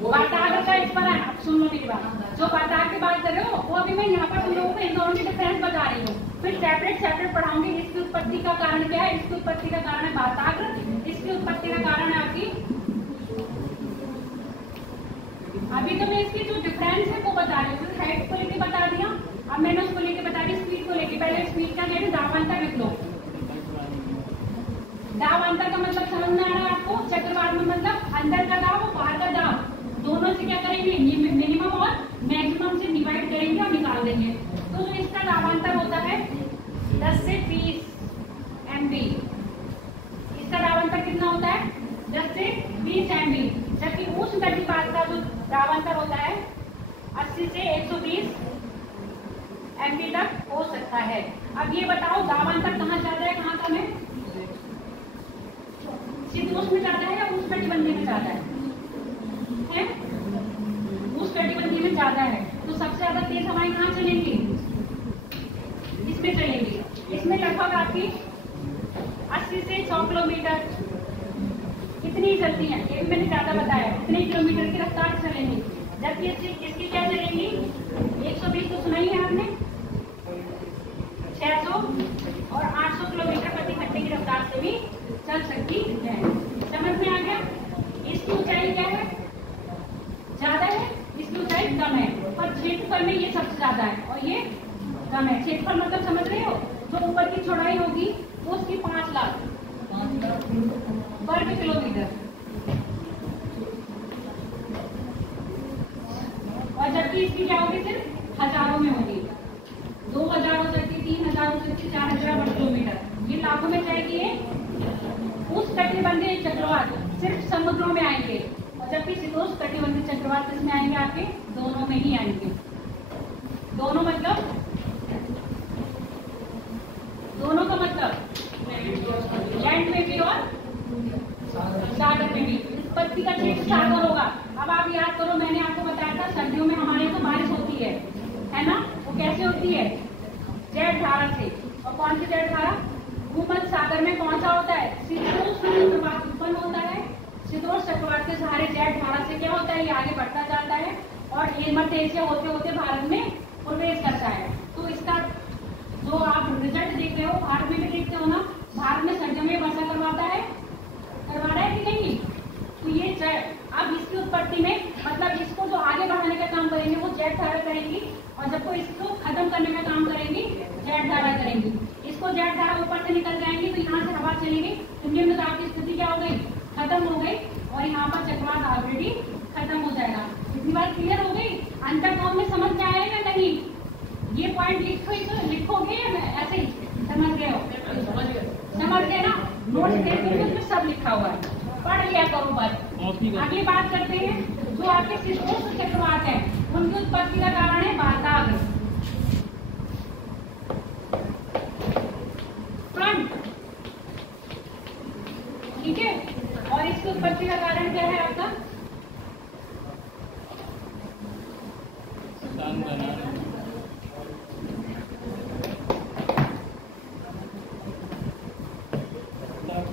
वातावरण का इस पर है, अब सुन लो मेरी बात, जो वातावरण की बात कर रहे हो वो अभी मैं यहाँ पर तुम लोगों को इन दोनों की डिफरेंस बता रही हूँ, फिर सेपरेट पढ़ाऊंगी। इसकी उत्पत्ति का कारण क्या है, इसकी उत्पत्ति का कारण है वातावरण, इसकी उत्पत्ति का कारण है आपकी, अभी तो मैं इसकी जो डिफरेंस है वो बता रही हूँ, हाइट को लेके बता दिया, अब मैंने उसको लेके बता दी स्पीड को लेके, पहले स्पीड का क्या है दावांतर लिख लो, दावांतर का मतलब समझ में आ रहा है आपको, चक्रवात में मतलब अंदर का दाब और बाहर का दाब दोनों से क्या करेंगे, मिनिमम और मैक्सिमम से डिवाइड करेंगे और निकाल देंगे, तो जो इसका दावांतर होता है 10 से 20 MB, इसका दावांतर कितना होता है 10 से 20 MB, जबकि उष्ण कटिबंध का जो दावांतर होता है 80 से 120 MB तक हो सकता है। अब ये बताओ दावांतर कहाँ ज्यादा है कहाँ कम है, शीतोष्ण में ज्यादा है या उष्ण कटिबंधीय में ज्यादा है, उष्ण कटिबंधीय में ज्यादा है, तो सबसे ज्यादा तेज हवाएं कहाँ चलेंगी, इसमें चलेंगी, इसमें लगभग आपकी 80 से 100 किलोमीटर इतनी ही चलती है, ये भी मैंने ज्यादा बताया, इतने किलोमीटर की रफ्तार चलेंगी, जबकि इसकी क्या चलेंगी 120 तो सुना ही है आपने, 600 और 800 किलोमीटर प्रति घंटे की रफ्तार से भी चल सकती है। समझ में आ गया, इसकी ऊंचाई क्या है ज्यादा है, इसकी ऊंचाई कम है, पर क्षेत्रफल में ये सबसे ज्यादा है और ये कम है। क्षेत्रफल मतलब समझ रहे हो, जो ऊपर की चौड़ाई होगी वो उसकी 5 लाख वर्ग किलोमीटर, और जबकि इसकी क्या होगी सिर्फ हजारों में होगी, 2000 हो सकती, 3000 हो सकती, 4000 वर्ग किलोमीटर, ये लाखों में जाएगी। ये उस कटिबंधीय चक्रवात सिर्फ समुद्रों में आएंगे, और जबकि शीतोष्ण कटिबंधीय चक्रवात किसमें आएंगे, आपके दोनों में ही आएंगे, दोनों मतलब दोनों का मतलब लैंड में भी और सागर में भी, उत्पत्ति का क्षेत्र सागर होगा। अब आप याद करो, मैंने आपको बताया था सर्दियों में हमारे यहाँ तो बारिश होती है ना, वो कैसे होती है जेट धारा से, और कौन सी जेट धारा, भूमध्य सागर में कौन सा होता है, शीतोष्ण चक्रवात उत्पन्न होता है, शीतोष्ण चक्रवात के सहारे जेट धारा से क्या होता है, ये आगे बढ़ता जाता है और ये मध्य एशिया होते होते भारत में प्रवेश करता है। तो इसका जो आप रिजल्ट देख रहे हो, भारत में भी देखते हो ना, भारत में सर्दियों में वर्षा करवा रहा है कि नहीं, तो ये अब इसकी उत्पत्ति में मतलब इसको जो आगे बढ़ाने का काम करेंगे वो जेट धारा करेंगी, और जब वो इसको खत्म से निकल जाएंगे तो यहाँ से हवा चली गई तो निम्न दाब की स्थिति क्या हो गई, खत्म हो गई और यहाँ पर चक्रवात ऑलरेडी खत्म हो जाएगा। इतनी बात क्लियर हो गई? अंतर फॉर्म में समझ में आएगा नहीं? ये पॉइंट लिखोगे या ऐसे ही समझ गए हो? समझ गए ना? नोट्स देखोगे उसमें सब लिखा हुआ है, पढ़ लिया करो बस। अगली बात करते हैं, जो आपके शीतोष्ण चक्रवात है उनकी उत्पत्ति का कारण है वाताग्र फ्रंट, ठीक है। और इसकी उत्पत्ति का कारण क्या है आपका?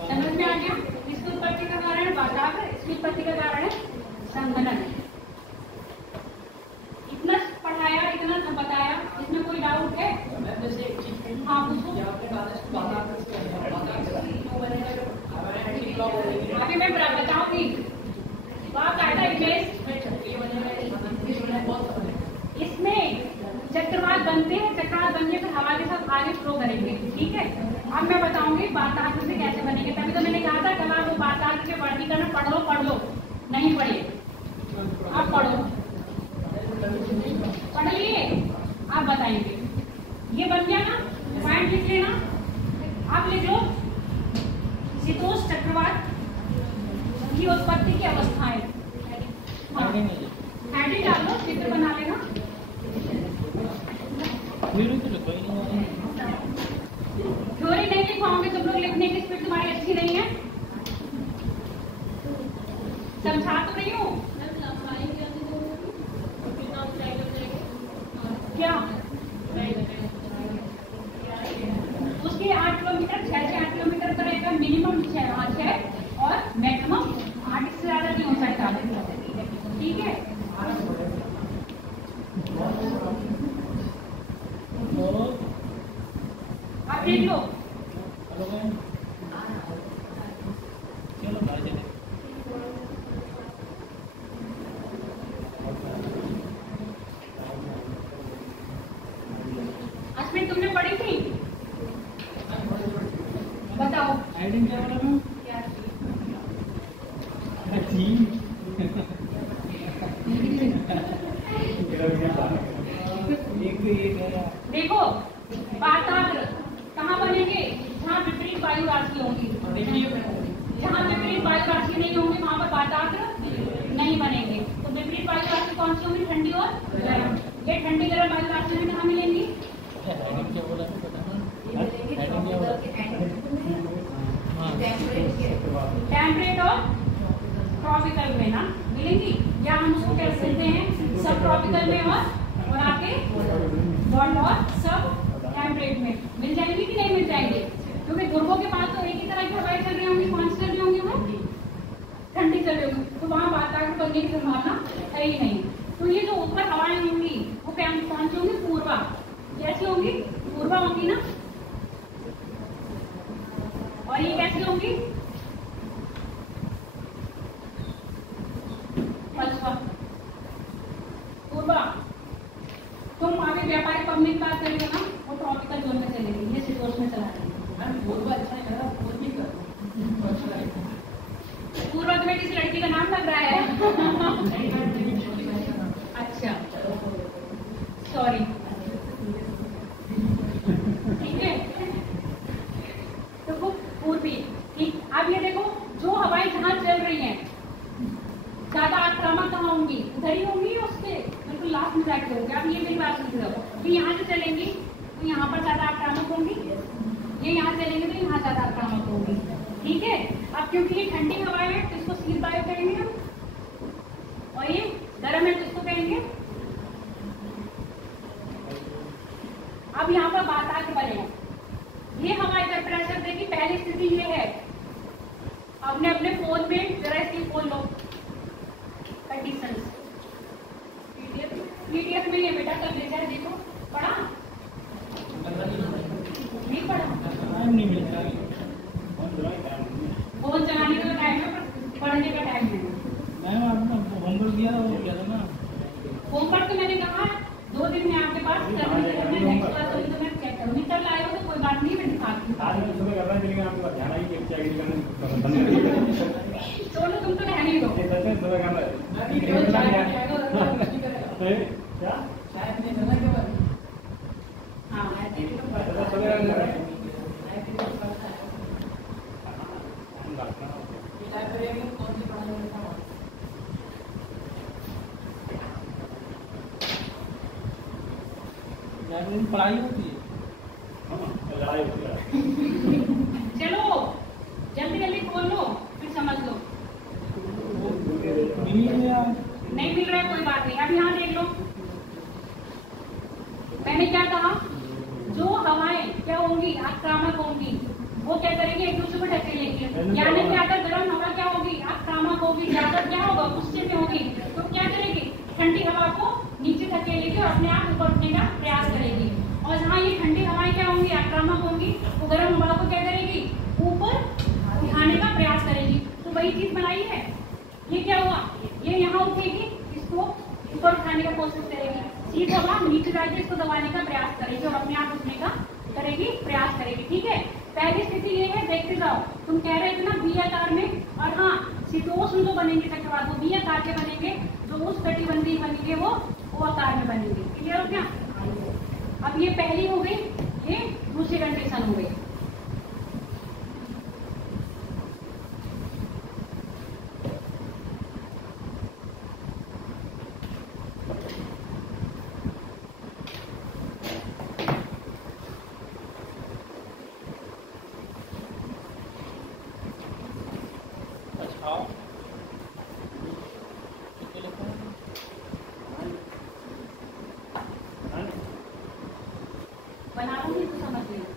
समझ में आ गया? इसकी उत्पत्ति का कारण वाताग्र, इसकी उत्पत्ति का कारण है संघनन। इतना पढ़ाया, इतना बताया, इसमें कोई डाउट है? हाँ पूछो। अभी मैं बताऊंगी। इसमें चक्रवात बनते हैं, चक्रवात बनने पर हवा के साथ आगे फ्लो करेंगे, ठीक है। अब मैं बताऊंगी वाताग्र से कैसे बनेंगे। तभी तो मैंने कहा था कल आप वो वाताग्र के वर्गीकरण पढ़ लो, नहीं पढ़े, अब पढ़ो, पढ़ लिए, आप बताएंगे। ये बन गया ना, पॉइंट लिख लेना। अब लिख लो शीतोष्ण चक्रवात की उत्पत्ति की अवस्थाएं। हेडिंग डाल लो, चित्र बना लेना। थ्योरी नहीं लिखवाओगे तुम लोग, लिखने की स्पीड तुम्हारी अच्छी नहीं है। समझा तो नहीं हूँ क्या? उसकी 8 किलोमीटर 6 से 8 किलोमीटर का रहेगा मिनिमम 6 और मैक्सिमम 8 से ज्यादा नहीं हो सकता, ठीक है। अब देख लो अश्विन, तुमने पढ़ी थी? बताओ हेडिंग क्या बोला मैं? देखो वाताग्र कहाँ बनेंगे? जहाँ विपरीत वायु राशि होंगी। जहाँ विपरीत वायु राशि नहीं होंगी वहाँ पर वाताग्र नहीं बनेंगे। तो विपरीत वायु राशि कौन सी होंगी? ठंडी और गर्म। ये ठंडी गर्म वायु राशि में कहाँ मिलेंगी? टेम्परेट और ट्रॉपिकल में ना मिलेंगी, या हम उसको क्या कहते हैं सब ट्रॉपिकल में और आके वर्ल्ड और सब टेम्परेट में मिल जाएंगी कि नहीं मिल जाएंगे? क्योंकि ध्रुवों के पास तो एक ही तरह की हवाएं चल रही होंगी। कौन सी चल रही होंगी? वो ठंडी चल रही होंगी, तो वहाँ वातावरण बनने की संभावना है ही नहीं। तो ये जो ऊपर हवाएं होंगी वो कौन सी होंगी? पूर्वा। कैसी होंगी? पूर्वा होंगी ना। और ये कैसी होंगी? पश्चिम पूर्वा। तुम अभी व्यापारिक पब्लिक की बात कर रही हो ना, वो ट्रॉपिकल जोन में चलेगी, ये शीतोष्ण में चला रही। पूर्वा तुम्हें किसी लड़की का नाम लग रहा है? अच्छा सॉरी, ठीक है। तो वो पूर्वी, ठीक। अब ये देखो जो हवाएं जहाँ चल रही हैं ज्यादा आक्रामक कहाँ होंगी? इधर ही होंगी, उसके बिल्कुल लास्ट में जाके होंगे। अब ये मेरी बात सुन लो, कि यहाँ से चलेंगी तो यहाँ पर ज्यादा आक्रामक होंगी, ये यहाँ चलेंगे तो यहाँ ज्यादा आक्रामक होंगी, ठीक है। अब क्योंकि ये ठंडी हवाएं है तो इसको शीत वायु कहेंगे हम, और ये गर्म है तो इसको कहेंगे। अब यहाँ पर वाताग्र बनेगा। ये हवा इधर प्रेशर देखी, पहली स्थिति ये है। अपने अपने फोन में जरा इसकी खोल लो कंडीशंस। पीडीएफ में ये बेटा कल भेजा है, देखो। पढ़ा? नहीं पढ़ा? फोन चलाने का टाइम है पर पढ़ने का टाइम नहीं। मैम आपने होमवर्क दिया था, वो क्या था ना? होमवर्क तो मैंने कहा 2 दिन में आपके पास करने के लिए नेक्स्ट क्लास होगी तो मैं चेक करूँगी। कल आए हो तो कोई बात नहीं, मैं दिखा हाथ चलो तुम तो रहने ही दो। हाँ ऐसे भी तो पढ़ाई होती है। चलो जल्दी जल्दी खोल लो फिर समझ लो। नहीं मिल रहा है कोई बात नहीं। अब यहाँ देख लो, मैंने क्या कहा, जो हवाएं क्या होंगी, आक्रामक होंगी, वो क्या करेंगे, एक दूसरे को ढकेलेंगे। यानी कि अगर गर्म हवा क्या होगी, आक्रामक होगी, ज्यादा क्या होगा, गुस्से में होगी, तो क्या करेगी, ठंडी हवा को नीचे धकेलेगी और अपने आप ऊपर उठने का प्रयास करेगी। और जहाँ ये ठंडी हवाएं क्या होंगी, आक्रामक होंगी, वो गर्म हवा को क्या करेगी, ऊपर उठाने का प्रयास करेगी। तो वही चीज बनाई है। ये क्या हुआ, ये यहाँ उठेगी, इसको ऊपर उठाने का कोशिश करेगी, शीत हवा नीचे जाके इसको दबाने का प्रयास करेगी और अपने आप उठने का करेगी, प्रयास करेगी। ठीक है, पहली स्थिति ये है, देखते जाओ। तुम कह रहे थे ना बी आकार में, और हाँ शीतोष्ण जो बनेंगे चक्रवात वो बी आकार के बनेंगे, जो उष्णकटिबंधीय बनेंगे वो ओ आकार में बनेंगे। क्लियर हो क्या? अब ये पहली हो गई, ये दूसरी कंडीशन हो गई। बना दूंगी तो समझ लेना।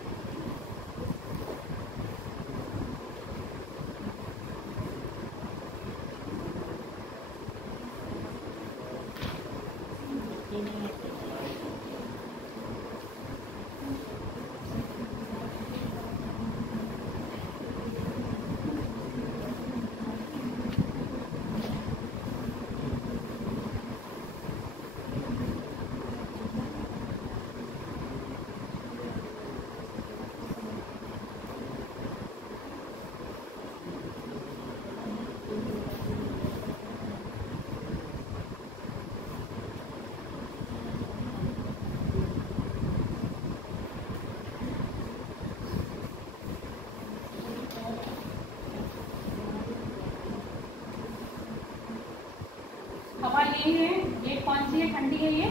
हवा यही है, ये कौन सी है, ठंडी है, ये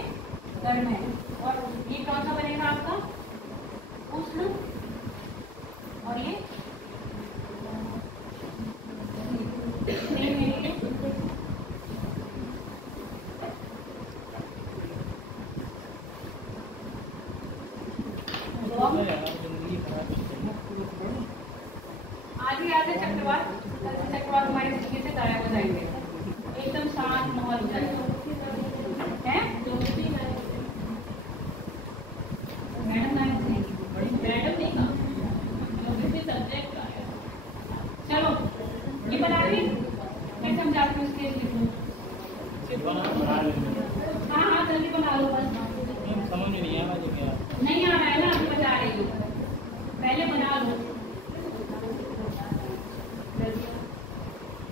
गर्म है। और ये कौन सा बनेगा आपका, उष्ण, और ये आगे आगे चक्रवात, चक्रवात हमारे तरीके से गायब हो जाएंगे। एकदम शांत माहौल हो जाएगा। चलो ये बना ली, मैं समझाती हूँ इसके लिए। हाँ हाँ जल्दी बना लो बस। समझ में नहीं आया मुझे क्या। नहीं आ रहा है ना, अभी बता रही हूँ, पहले बना लो।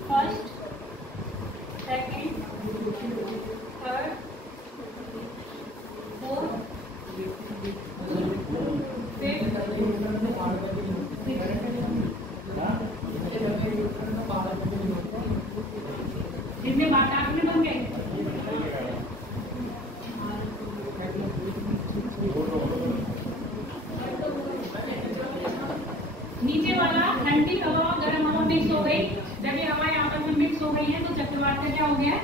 First, second, third, fourth, fifth, जितने बात आपने बन गए। नीचे वाला ठंडी हवा और गर्म हवा मिक्स हो गई। जब ये हवा यहाँ पर मिक्स हो गई है तो चक्रवात का क्या हो गया है,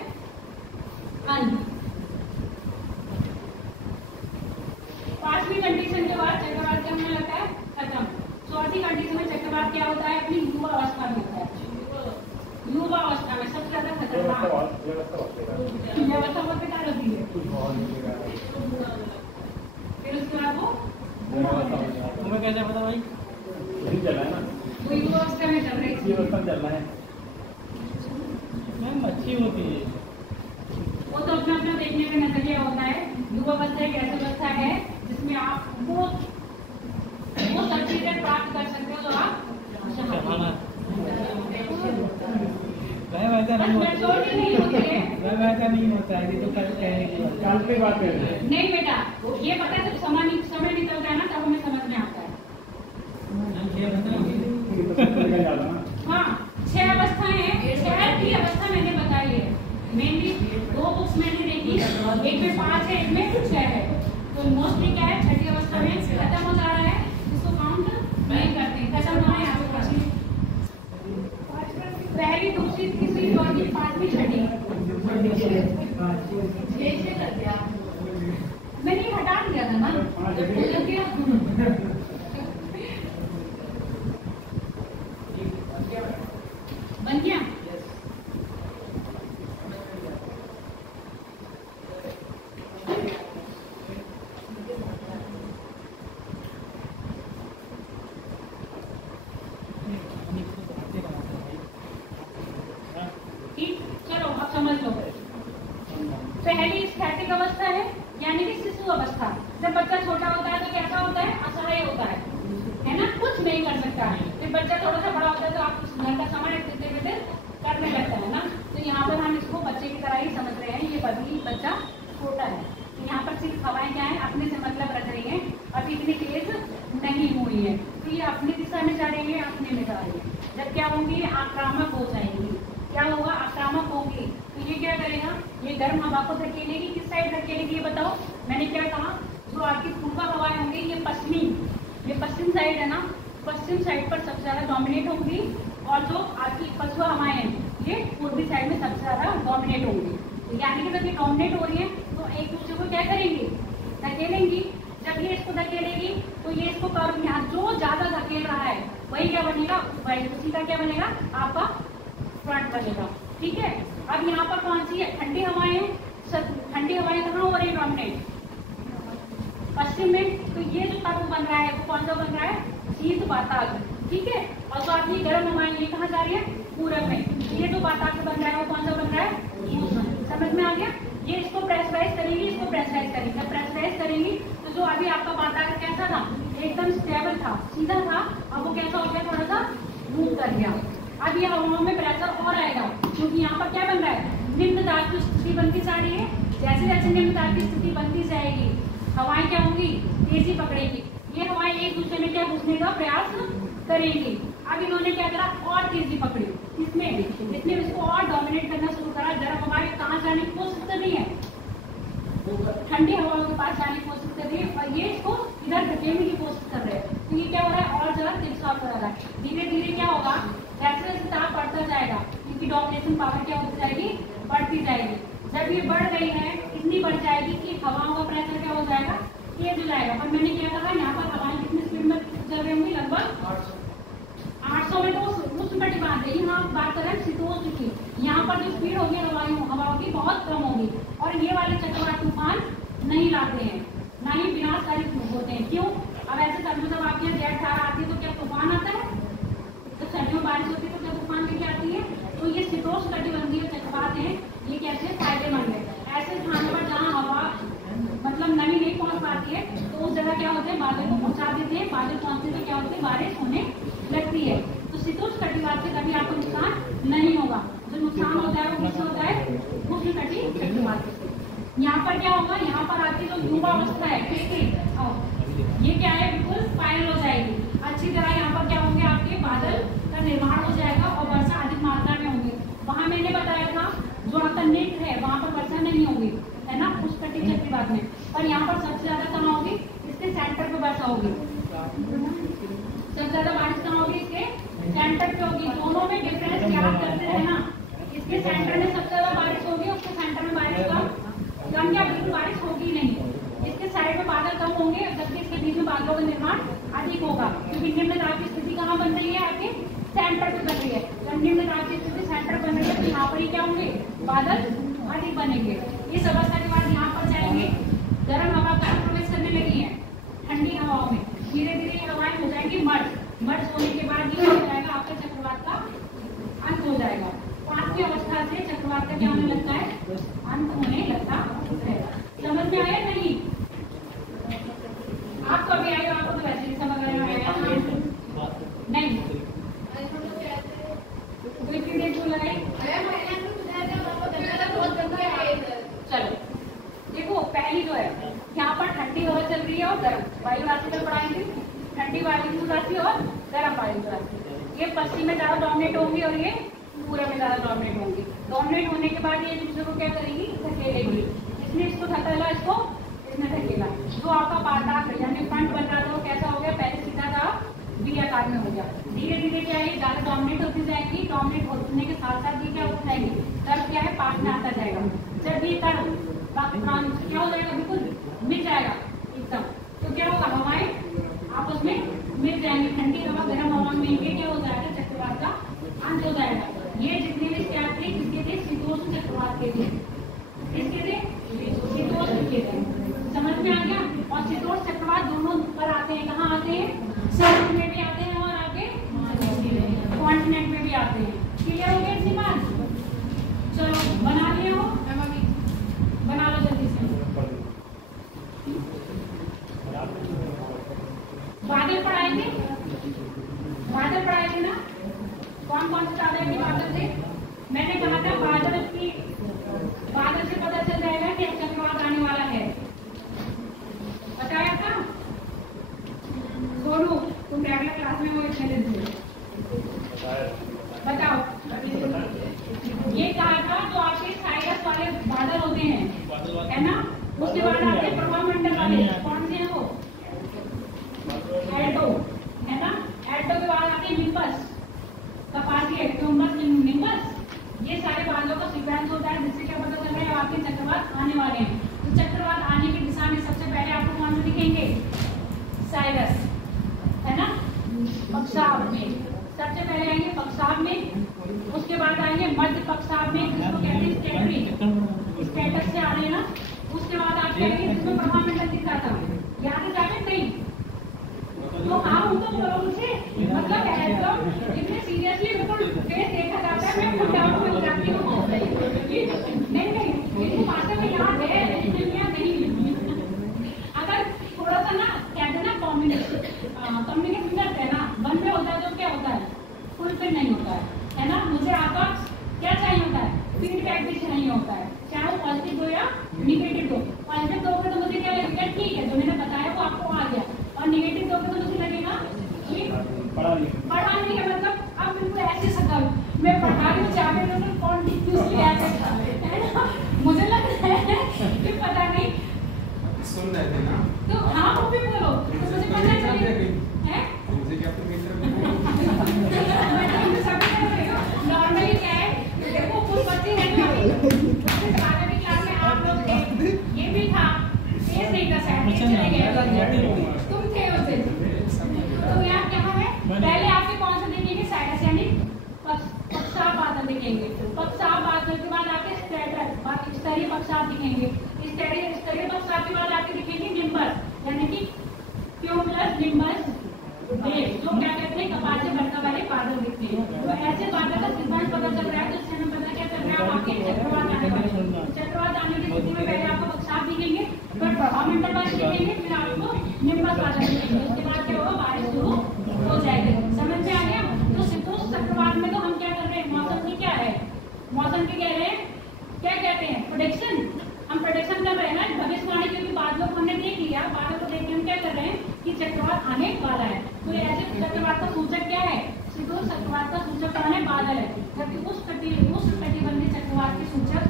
अंत। पांचवी कंडीशन के बाद चक्रवात क्या होने लगता है, खत्म। चौथी कंडीशन में चक्रवात क्या होता है, अपनी युवा अवस्था में होता है। युवा अवस्था में सबसे ज्यादा खतरनाक व्यवस्था बहुत बेकार होती है। फिर उसके बाद वो तुम्हें कैसे पता भाई? चल रहा है ना, वो युवा अवस्था में चल रही इसी अवस्था में चल रहा है। मैम अच्छी होती है वो तो अपना अपना देखने का नजरिया होता है। युवा अवस्था एक ऐसी अवस्था है जिसमें आप वो चीजें प्राप्त कर सकते हो तो आप शहाना वैसा नहीं होता, मेजोरिटी नहीं होती है। वैसा नहीं होता है, ये तो कल कहने की बात। काल पे बात है। नहीं बेटा, ये पता है जब समय निकलता है ना तब हमें समझ में आता है। ये बताइए। हाँ, 6 अवस्थाएं हैं। 6 की अवस्था मैंने बताई है। मेनली 2 बुक्स मैंने देखी, एक में 5 है, एक में 6 है। तो मोस्टली क्या है, 6ठी अवस्था में खत्म हो जा रहा है, इसको काउंट नहीं करते, खत्म होना है यहाँ पे क्वेश्चन। पहली, दूसरी, तीसरी, चौथी, 5वीं, 6ठी मैंने ये हटा दिया था ना जब बोल दिया। बन गया। ठीक, चलो अब समझ लो। पहली स्टैटिक अवस्था है, यानी कि शिशु अवस्था। जब बच्चा छोटा होता है तो कैसा होता है, असहाय होता है ना, कुछ नहीं कर सकता। फिर बच्चा थोड़ा सा बड़ा होता है तो आप उस घर का सामान देते करने लगता है ना। तो यहाँ पर हम इसको बच्चे की तरह ही समझ रहे हैं, ये अभी बच्चा छोटा है। तो यहाँ पर सिर्फ हवाएं क्या है, अपने से मतलब रख रही है, अभी इतनी तेज नहीं हुई है। तो ये अपनी दिशा में जा रही है, अपने में जा रही है। जब क्या होंगी, आक्रामक हो जाएंगी। क्या होगा, आक्रामक होगी। तो ये क्या करेगा, ये गर्म हवा को धकेलेगी। किस साइड धकेलेगी ये बताओ। मैंने क्या कहा, जो आपकी पूर्व हवाएं होंगी ये पश्चिम साइड है ना, पश्चिम साइड पर सबसे ज्यादा डोमिनेट होंगी। और जो आपकी पश्चिम हवाएं हैं ये पूर्वी साइड में सबसे ज्यादा डोमिनेट होंगी। यानी कि जब ये डोमिनेट हो रही है तो एक दूसरे को क्या करेंगी, धकेलेंगी। जब ये इसको धकेलेगी तो ये इसको कर्व, यहाँ जो ज्यादा धकेल रहा है वही क्या बनेगा, वही उसी का क्या बनेगा, आपका फ्रंट बनेगा। ठीक है। अब यहाँ पर कौन सी है, ठंडी हवाएं। ठंडी हवाएं कहाँ हो रही है, डोमिनेट पश्चिम में। तो ये जो तत्व बन रहा है वो कौन सा बन रहा है, शीत वातावरण। ठीक है। और तो आपकी गर्म हवाएं ये कहाँ जा रही है, पूरब में। ये जो वातावरण बन रहा है वो कौन सा बन रहा है, समझ में आ गया। ये इसको प्रेशराइज करेंगी, इसको प्रेशराइज करेंगे। जब प्रेशराइज करेंगी तो जो अभी आपका वातावरण कैसा था, एकदम स्टेबल था, सीधा था, अब वो कैसा हो गया, थोड़ा सा मूव कर गया। अब ये हवाओं में प्रेशर और आएगा, क्योंकि यहाँ पर क्या बन रहा है, निम्न दाब की स्थिति बनती जा रही है। जैसे जैसे निम्न दाब की स्थिति बनती जाएगी हवाएं क्या होंगी, तेजी पकड़ेगी। ये हवाएं एक दूसरे में क्या घुसने का प्रयास करेंगी। अब इन्होंने क्या करा, और तेजी पकड़ी, इसमें इसको और डोमिनेट करना शुरू करा। गर्म हवाएं कहाँ जाने की कोशिश कर रही है, ठंडी हवाओं के पास जाने की कोशिश कर रही है, और ये इसको इधर धकेलने की कोशिश कर रहे हैं। तो ये क्या हो रहा है, और ज्यादा तिरछा हो रहा है। धीरे धीरे क्या होगा, जैसे जैसे ताप बढ़ता जाएगा, इनकी डोमिनेशन पावर क्या होती जाएगी, बढ़ती जाएगी। जब ये बढ़ रही है, इतनी बढ़ जाएगी कि हवाओं का प्रेशर क्या हो जाएगा, तेज हो जाएगा। और मैंने क्या कहा, यहाँ पर हवाएं कितनी स्पीड में चल रही होंगी, लगभग 800 में। तो उष्णकटिबंधीय बात है, यहाँ बात कर रहे हैं शीतोष्ण की। यहाँ पर जो स्पीड होगी हवाओं की बहुत कम होगी, और ये वाले चक्रवात तूफान नहीं लाते हैं, ना ही विनाशकारी होते हैं। क्यों, अब ऐसे सर्दियों जब आपके यहाँ जेठ धारा आती है तो क्या तूफान आता है, तो सर्दियों में बारिश होती है तो क्या तूफान लेके आती है। तो ये शीतोष्ण कटिबंधीय चक्रवात है, ये कैसे फायदेमंद है। ऐसे स्थानों पर जहाँ हवा मतलब नमी नहीं पहुंच पाती है तो उस जगह क्या होते हैं, बादल को पहुंचा देते हैं। बादल पहुंचने से क्या होती है, बारिश होने लगती है। तो शीतोष्ण कटिबंध से कभी आपको नुकसान नहीं होगा। जो नुकसान होता है वो किससे होता है, उष्णकटिबंधीय चक्रवात से। यहाँ पर क्या होगा, यहाँ पर आपकी जो युवा अवस्था है ये क्या है, बिल्कुल फाइनल हो जाएगी अच्छी तरह। यहाँ पर क्या होंगे, आपके बादल का निर्माण हो जाएगा और वर्षा अधिक मात्रा में होगी। वहां मैंने बताया था जो आपका नेट है वहां पर वर्षा नहीं होगी, है ना, उस कटिबंधीय चक्रवात में। पर यहाँ पर सबसे ज्यादा कहाँ होगी, इसके सेंटर पे वर्षा होगी। सबसे ज्यादा बारिश कहाँ होगी, इसके सेंटर पे होगी। दोनों में डिफरेंस याद करते रहना। इसके सेंटर में सबसे ज्यादा बारिश होगी, उसके सेंटर में बारिश कम या बिल्कुल बारिश होगी नहीं। इसके साइड में बादल कम होंगे, जबकि इसके बीच में बादलों का निर्माण अधिक होगा, क्योंकि निम्न दाब की स्थिति कहाँ बन रही है, आपके सेंटर पे बन रही है। जब निम्न दाब की स्थिति सेंटर बन रही है तो यहाँ पर ही क्या होंगे, बादल अधिक बनेंगे। इस अवस्था के बाद यहाँ पर जाएंगे, गर्म हवा का प्रवेश करने लगी है ठंडी हवाओं में। धीरे धीरे हवाएं हो जाएंगी मर्ज होने के बाद ये हो जाएगा, आपका चक्रवात का अंत हो जाएगा। 5वीं अवस्था से चक्रवात का क्या होने लगता है, अंत होने लगता है। समझ में आया नहीं, आपको अभी आएगा, आपको तो वैसे ही समझ में आएगा। ठंडी और गर्म वायु राशि पर पढ़ाएंगे, ठंडी वायु राशि और गर्म वायु राशि। ये पश्चिम में ज्यादा डोमिनेट होंगी और ये पूर्व में ज्यादा डोमिनेट होंगी। डोमिनेट होने के बाद ये दूसरे को क्या करेगी, धकेलेगी। इसने इसको धकेला, इसको इसने धकेला। जो आपका पार्ट यानी फ्रंट बन रहा था वो कैसा हो गया, पहले सीधा था वी आकार में हो गया। धीरे धीरे क्या है, ज्यादा डोमिनेट होती जाएगी। डोमिनेट होने के साथ साथ ये क्या होती जाएगी, तब क्या है पास में आता जाएगा। जब ये तब क्या हो जाएगा, बिल्कुल मिल जाएगा एकदम। तो क्या होगा, हवाएं आपस में मिल जाएंगी, ठंडी हवा गर्म हवा मिलके क्या हो जाएगा, चक्रवात का अंत हो जाएगा। ये जितने भी क्या थे, किसके थे, शीतोष्ण चक्रवात के थे। किसके थे, शीतोष्ण के थे। समझ में आ गया। और शीतोष्ण चक्रवात दोनों पर आते हैं, कहाँ आते हैं, साउथ में भी आते हैं और आगे कॉन्टिनेंट में भी आते हैं। क्लियर हो गया इसी बात। चलो बना लिए हो, बना लो जल्दी से। बादल पढ़ाएंगे, बादल पढ़ाएंगे ना, कौन कौन से तरह के बादल थे। मैंने कहा था बादल से पता चल जाएगा कि चक्रवात आने वाला है, बताया था। सोनू तुम रेगुलर क्लास में हो इतने दिन से, बताओ। ये कहा था जो आपके साइरस वाले बादल होते हैं, है ना, उसके बाद आपके प्रभाव मंडल वाले कौन से हैं वो, एल्टो, है ना। एल्टो के बाद आते हैं निम्बस, कपासी, निम्बस। ये सारे बादलों का सीक्वेंस होता है, जिससे क्या पता चल रहा है आपके चक्रवात आने वाले हैं। तो चक्रवात आने की दिशा में सबसे पहले आपको कौन से दिखेंगे, साइरस, है ना, पक्षाभ में। सबसे पहले आएंगे पक्षाभ में, उसके बाद आएंगे मध्य पक्षाभ में, जिसको कहते हैं स्टेटरी, स्टेटस से आ रहे हैं ना। उसके बाद आप कहेंगे जिसमें प्रभामंडल दिख रहा था, याद है जाके नहीं, तो आप उनको बोलो मुझे, मतलब एकदम इतने सीरियसली बिल्कुल फेस देखा जाता है, मैं खुद डाउट में हो जाती हूँ। नहीं इसको मास्टर में याद है, लेकिन याद नहीं। अगर थोड़ा सा ना कहते हैं ना कम्युनिकेशन करते हैं ना, वन में होता है तो क्या होता है, फुलफिल नहीं होता है ना। मुझे आपका क्या चाहिए होता है, फीडबैक भी चाहिए होता है, चाहे वो पॉजिटिव दो या निगेटिव दो। पॉजिटिव दोगे तो मुझे क्या लगेगा, ठीक है जो मैंने बताया वो आपको आ गया, और निगेटिव दोगे तो मुझे लगेगा कि पढ़ा नहीं है, मतलब अब बिल्कुल ऐसी शकल मैं पढ़ा रही हूँ, चाहे तो कॉन्टिन्यूसली ऐसे है ना। मुझे लगता है कि पता नहीं सुन रहे थे ना, तो हाँ वो भी बोलो, तो मुझे पता चले हैं। मुझे क्या तुम नॉर्मली क्या है, देखो कुछ बच्चे हैं जो बारहवीं क्लास में आप लोग थे, ये भी था, ये नहीं था शायद, चले गए तुम थे उसे। तो यहाँ क्या है, पहले आपके कौन से दिखेंगे, साइरस यानी पक्षाभ बादल दिखेंगे। पक्षाभ बादल के बाद आपके स्तरीय पक्षाभ दिखेंगे। स्तरीय पक्षाभ के बाद आपके दिखेंगे निम्बस, यानी कि क्यूमुलस निम्बस बेस, जो क्या कहते हैं कपासी वर्षा वाले बादल दिखते हैं। तो ऐसे बादल का सिद्धांत पता चल रहा है, तो इससे हमें पता क्या चल रहा है, आपके चक्रवात आने वाले। चक्रवात आने की स्थिति में पहले आपको पक्षाभ दिखेंगे, फिर प्रभामंडल बादल दिखेंगे, फिर आपको निम्बस बादल दिखेंगे। उसके बाद क्या होगा, बारिश शुरू हो जाएगी। समझ में आ गया। तो शीतोष्ण चक्रवात में तो हम क्या कर रहे हैं, मौसम की क्या है, मौसम की कह रहे हैं, क्या कहते हैं, प्रेडिक्शन। हम प्रेडिक्शन कर रहे हैं ना, भविष्यवाणी, क्योंकि बादलों को हमने देख लिया, बादलों को देख के हम क्या कर रहे हैं कि चक्रवात आने वाला है। तो ऐसे चक्रवात का सूचक क्या है, शीतोष्ण चक्रवात का सूचक कौन है, बादल है। जबकि उस कटिबंधीय चक्रवात के सूचक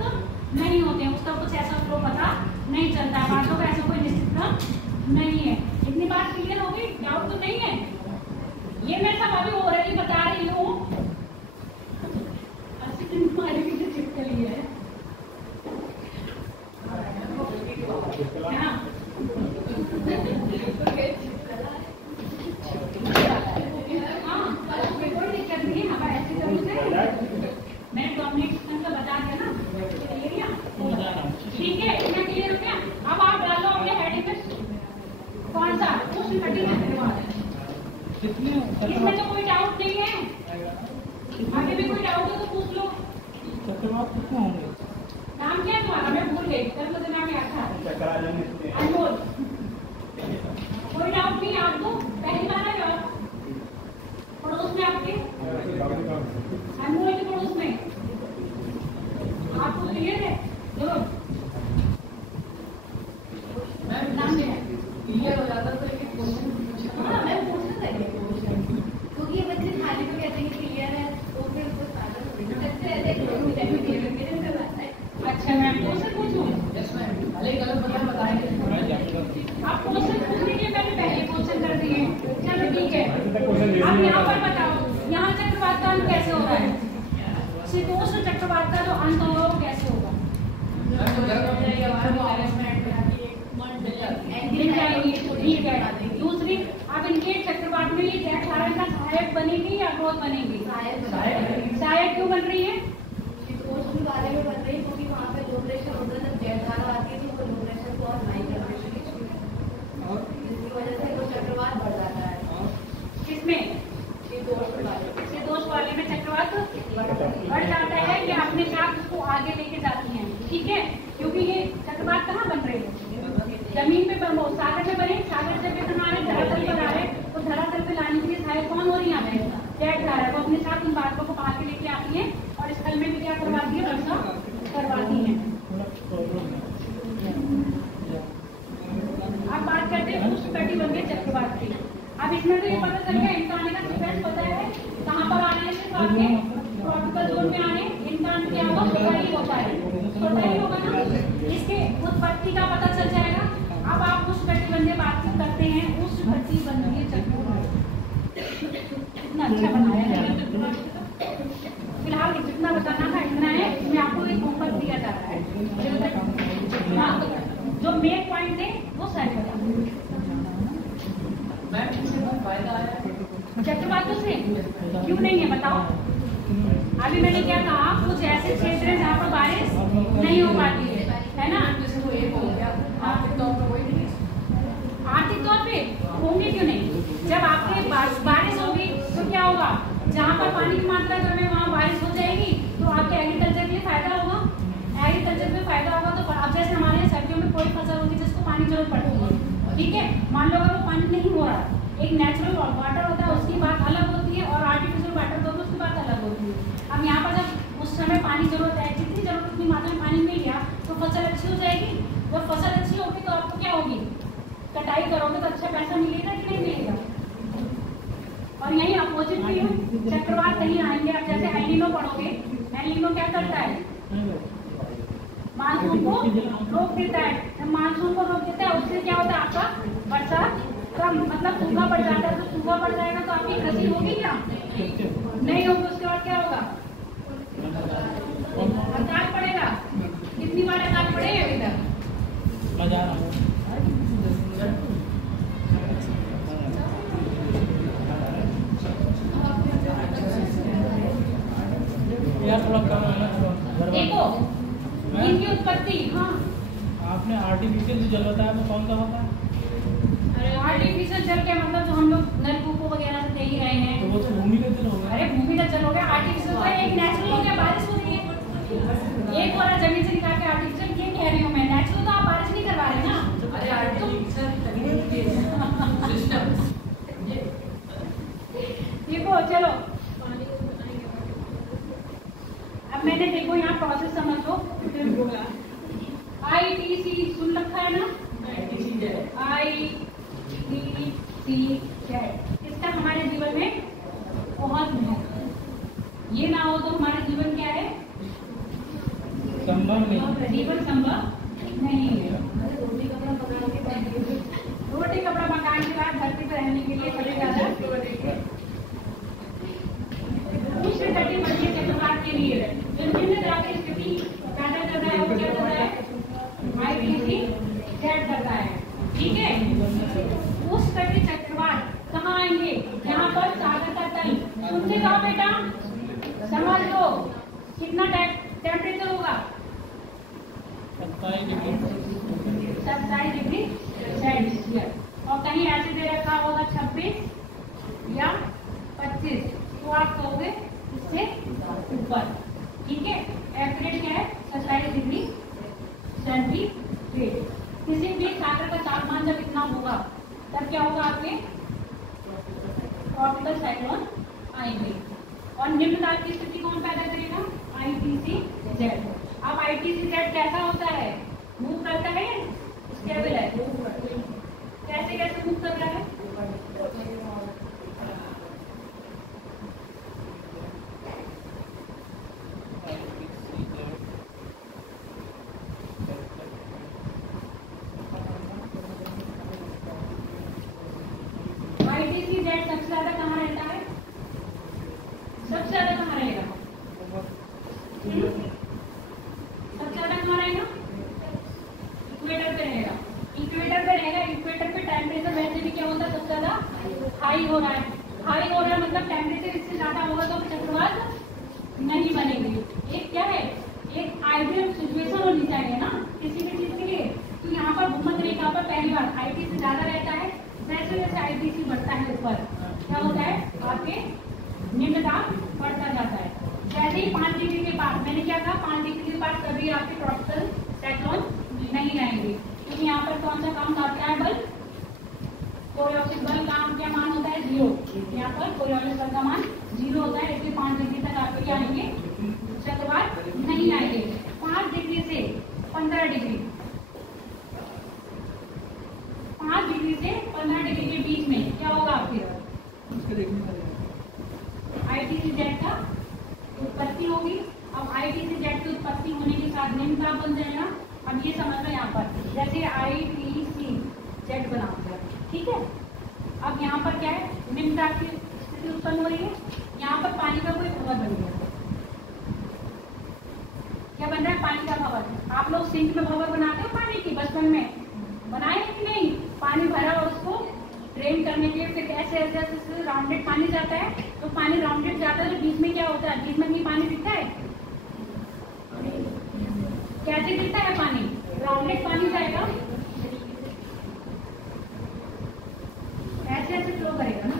नहीं होते हैं, उसका कुछ ऐसा फ्लो पता नहीं चलता है, बादलों का ऐसा कोई निश्चित क्रम नहीं है। इतनी बात क्लियर होगी, डाउट तो नहीं है। ये मैं सब अभी ओरली बता रही हूँ, 80 दिन तुम्हारे पीछे चिपके लिए है। कोई दिक्कत नहीं है, हवा ऐसी मैंने डोमिनेशन का बता दिया ना, ठीक है, इतना क्लियर हो गया। अब आप डालो अपने हेडिंग में कौन सा क्वेश्चन इसमें तो कोई डाउट नहीं है, आगे भी कोई डाउट हो तो पूछ लो। चक्रवात कितने होंगे, नाम क्या है तुम्हारा, मैं भूल गई, कल मुझे नाम याद था, अनमोल। कोई डाउट नहीं, आपको पहली बार है और पड़ोस में आपके अनमोल के पड़ोस में आपको क्लियर है, जरूर नाम क्या है, क्लियर को लो प्रेशर को और हाई करते हैं, जिसकी वजह से वो चक्रवात बढ़ जाता है। किसमें? शीतोष्ण वाले में चक्रवात बढ़ जाता है या अपने साथ उसको आगे लेके जाती हैं, ठीक है। क्योंकि ये चक्रवात कहाँ बन रहे हैं? जमीन पे बन, सागर में बने, सागर से भी हमारे धरातल पर आ रहे, तो धरातल पे लाने के लिए सहायक कौन हो रही है? यहाँ पे जेट धारा, वो अपने साथ उन बातों को आगे लेके आती है और स्थल में भी क्या करवाती है? वर्षा करवाती है। अब बात करते हैं उष्णकटिबंधीय चक्रवात की। अब इसमें तो ये पता चल गया, इनका आने का सीक्वेंस पता है, कहाँ पर आने से आपके ट्रॉपिकल जोन में आने, इनका क्या होगा? छोटा ही होता है, छोटा ही होगा ना। इसके उत्पत्ति का पता चल जाएगा। अब आप उष्णकटिबंधीय बात करते हैं, उष्णकटिबंधीय चक्रवात कितना अच्छा बनाया है। फिलहाल जितना बताना था इतना है, इसमें आपको एक होमवर्क दिया जा रहा है। हाँ, जो मेन पॉइंट है वो सारे बता। चक्रवातों से क्यों नहीं है बताओ? अभी मैंने क्या कहा, कुछ ऐसे क्षेत्र हैं जहाँ पर बारिश नहीं हो पाती है ना। जैसे वो एक हो गया, आर्थिक तौर पर कोई नहीं, आर्थिक तौर पे होंगे क्यों नहीं? जब आपके बारिश होगी तो क्या होगा? जहाँ पर पानी की मात्रा कम है वहाँ बारिश हो जाएगी, तो आपके एग्रीकल्चर के लिए फायदा होगा। एग्रीकल्चर में फायदा होगा तो अब जैसे हमारे यहाँ सर्दियों में कोई फसल होगी जिसको पानी की जरूरत पड़ती है, ठीक है। मान लो अगर वो पानी नहीं हो रहा, एक नेचुरल वाटर होता है उसकी बात अलग होती है और आर्टिफिशियल वाटर होता है उसकी बात अलग होती है। अब यहाँ पर जब उस समय पानी जरूरत है, जितनी जरूरत उतनी मात्रा में पानी मिल गया तो फसल अच्छी हो जाएगी। जब फसल अच्छी होगी तो आपको क्या होगी? कटाई करोगे तो अच्छा पैसा मिलेगा कि नहीं मिलेगा? और यही अपोजिट भी है, चक्रवात नहीं आएंगे। अब जैसे एलिनो पढ़ोगे, एलिनो क्या करता है? मानसून को रोक देता है। जब मानसून को रोक देता है उससे क्या होता है? आपका बरसात कम, मतलब सूखा पड़ जाता है। तो सूखा पड़ जाएगा तो आपकी कृषि होगी क्या? नहीं होगी। उसके बाद क्या होगा? अकाल पड़ेगा। कितनी बार अकाल पड़े अभी तक? देखो इनकी उत्पत्ति, हाँ आपने आर्टिफिशियल जो जल बताया वो कौन सा होता है? आर्टिफिशियल जल के मतलब जो हम लोग नलकूपों वगैरह से दे ही रहे हैं, तो वो तो भूमिगत जल हो गया। अरे भूमिगत जल हो गया। आर्टिफिशियल तो एक नेचुरल हो गया, बारिश हो रही है। एक और जमीन से निकाल के आर्टिफिशियल ये कह रही हूँ मैं, नेचुरल तो आप बारिश नहीं करवा रहे ना। अरे आर्टिफिशियल सिस्टम। देखो चलो अब मैंने देखो यहाँ प्रोसेस समझ लो। ITC सुन रखा है ना? ITC इसका हमारे जीवन में बहुत महत्व है। ये ना हो तो हमारे जीवन क्या है? संभव नहीं, जीवन संभव नहीं है। रोटी कपड़ा मकान के बाद धरती पर रहने के लिए सबसे ज्यादा उष्णकटिबंधीय चक्रवात के लिए विभिन्न तरह की स्थिति पैदा कर रहा है। वो क्या कर रहा है? ITC सेट कर रहा है, ठीक है। उष्णकटिबंधीय चक्रवात कहाँ आएंगे? यहाँ पर सागर का तल। सुनते जाओ बेटा, समझ लो कितना टेम्परेचर होगा? 27 डिग्री 27 डिग्री सेल्सियस। और कहीं ऐसे दे रखा होगा 26 या 25, तो आप कहोगे इससे ऊपर, ठीक है। एवरेज क्या है? 27 डिग्री सेंटीग्रेड। किसी भी सागर का तापमान जब इतना होगा तब क्या होगा? आपके ट्रॉपिकल साइक्लोन आएंगे। और निम्न ताप की स्थिति कौन पैदा करेगा? ITC jet. अब ITC जेट कैसा होता है? मूव करता है या स्टेबल है? कैसे कैसे मूव कर रहा है? ITC जेट सबसे ज्यादा कहाँ रहता है? सबसे ज्यादा कहाँ रहेगा? सबसे ज्यादा कहाँ रहेगा? इक्वेटर पे रहेगा। इक्वेटर पे रहेगा। इक्वेटर पे टेम्परेचर वैसे भी क्या होता है? सबसे ज्यादा हाई हो रहा है। हाई हो रहा है मतलब टेम्परेचर इससे ज्यादा होगा तो चक्रवात नहीं बनेगी। एक क्या है? एक आइडियल सिचुएशन होनी चाहिए ना किसी भी चीज के लिए। कौन सा काउंट आता है बल, कोरियोलिस बल का क्या मान होता है 0। यहाँ पर कोरियोलिस बल का मान 0 होता है, इसलिए 5 डिग्री तक आपके क्या आएंगे, चक्रवात नहीं आएंगे। 5 डिग्री से 15 डिग्री, 5 डिग्री से 15 डिग्री के बीच में क्या होगा आपके ITC-Z का उत्पत्ति होगी। अब ITC-Z की उत्पत्ति होने के साथ निम्न ताप बन जाएगा। अब ये समझ लो यहाँ पर जैसे ITC-Z बना दिया, ठीक है। अब यहाँ पर क्या है, निम्न ताप की स्थिति उत्पन्न हो रही है। यहाँ पर पानी का कोई भंवर बन गया, क्या बन रहा है, पानी का भंवर। आप लोग सिंक में भंवर बनाते हो पानी की, बचपन में बनाए कि नहीं, पानी भरा और उसको ड्रेन करने के लिए फिर ऐसे ऐसे ऐसे राउंडेड पानी जाता है, तो पानी राउंडेड जाता है तो बीच में क्या होता है, बीच में भी पानी दिखता है, कैसे दिखता है पानी, राउंडेड पानी जाएगा ऐसे ऐसे फ्लो करेगा ना,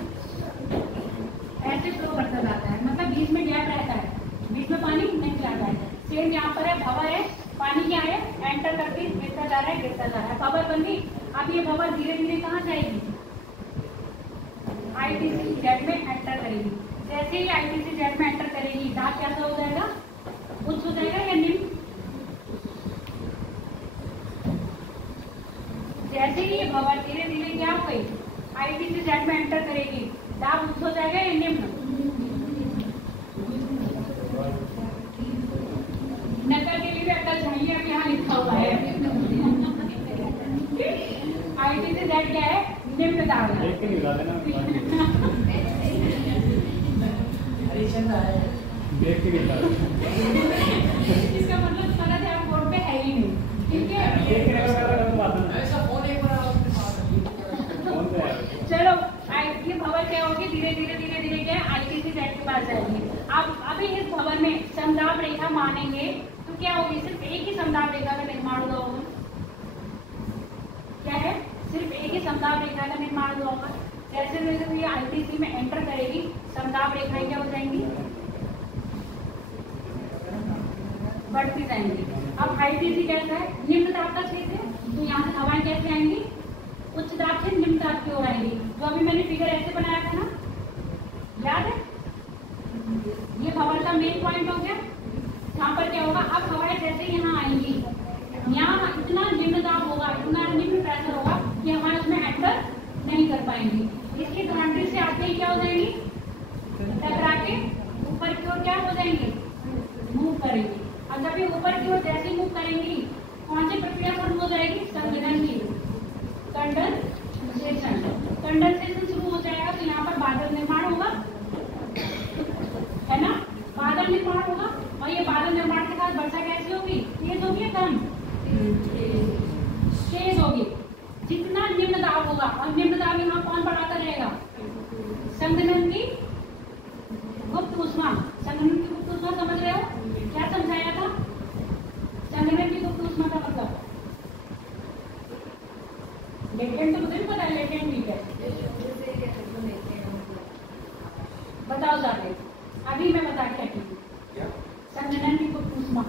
ऐसे फ्लो करता जाता है, मतलब बीच में गैप रहता है, बीच में पानी नहीं जाता है। सेम यहाँ पर है, भंवर है, पानी क्या है, एंटर करके गिरता जा रहा है, गिरता जा रहा है, भंवर बन गई। अब ये भंवर धीरे धीरे कहाँ जाएगी, ITC-Z में एंटर करेगी। जैसे ही ITC-Z में एंटर करेगी, दाब कैसा हो जाएगा, उच्च हो जाएगा या निम्न। जैसे ही ये भंवर धीरे धीरे क्या हो गई, ITC-Z में एंटर करेगी, दाब उच्च हो जाएगा या निम्न। नकल के लिए भी अकल चाहिए, अब यहाँ लिखा हुआ है ITC-Z क्या है, निम्न दाब है। देख के निकाल देना, देख के निकाल। इसका मतलब गलत है, आप बोर्ड पे है ही नहीं, ठीक है। देख के निकाल बात है। ऐसा फोन एक बार आपके पास कौन सा है? चलो ये भंवर क्या होगी, धीरे धीरे धीरे धीरे क्या ITC-Z के पास जाएगी। अब अभी इस भंवर में समदाब रेखा मानेंगे तो क्या होगी, सिर्फ एक ही समदाब रेखा का निर्माण हुआ होगा। क्या है, सिर्फ एक ही समदाब रेखा का निर्माण हुआ होगा। जैसे जैसे ये ITC में एंटर करेगी, समदाब रेखाएं क्या हो जाएंगी, बढ़ती जाएंगी। अब ITC कैसा है, निम्न दाब का क्षेत्र है, तो यहाँ से हवाएं कैसे आएंगी, उच्च दाब से निम्न दाब की ओर आएंगी। जो अभी मैंने फिगर ऐसे बनाया था ना, याद है, ये भंवर का मेन पॉइंट हो गया। यहाँ पर क्या होगा, अब हवाएं जैसे यहाँ आएंगी, यहाँ इतना निम्न दाब होगा, इतना निम्न प्रेशर होगा कि हवाएं उसमें एंटर नहीं कर पाएंगी। इसकी बाउंड्री से आते ही क्या हो जाएंगी, टकरा के ऊपर की ओर क्या हो जाएंगे, मूव करेंगी। और जब ये ऊपर की ओर जैसे मूव करेंगी, कौन सी प्रक्रिया शुरू हो जाएगी, संघनन की, कंडेंसेशन। कंडेंसेशन शुरू हो जाएगा तो यहाँ पर बादल निर्माण होगा, है ना, बादल निर्माण होगा। और ये बादल निर्माण के साथ वर्षा कैसी होगी, तेज होगी या कम, तेज होगी। जितना निम्न दाब होगा, और निम्न दाब यहाँ कौन बढ़ाता रहेगा, संघनन की गुप्त ऊष्मा। संघनन की गुप्त ऊष्मा समझ रहे हो, क्या समझाया था, संघनन की गुप्त ऊष्मा का मतलब लेटेंट तो मुझे भी पता है, लेटेंट भी है, बताओ जाके, अभी मैं बता के हटी हूँ। संघनन की गुप्त ऊष्मा,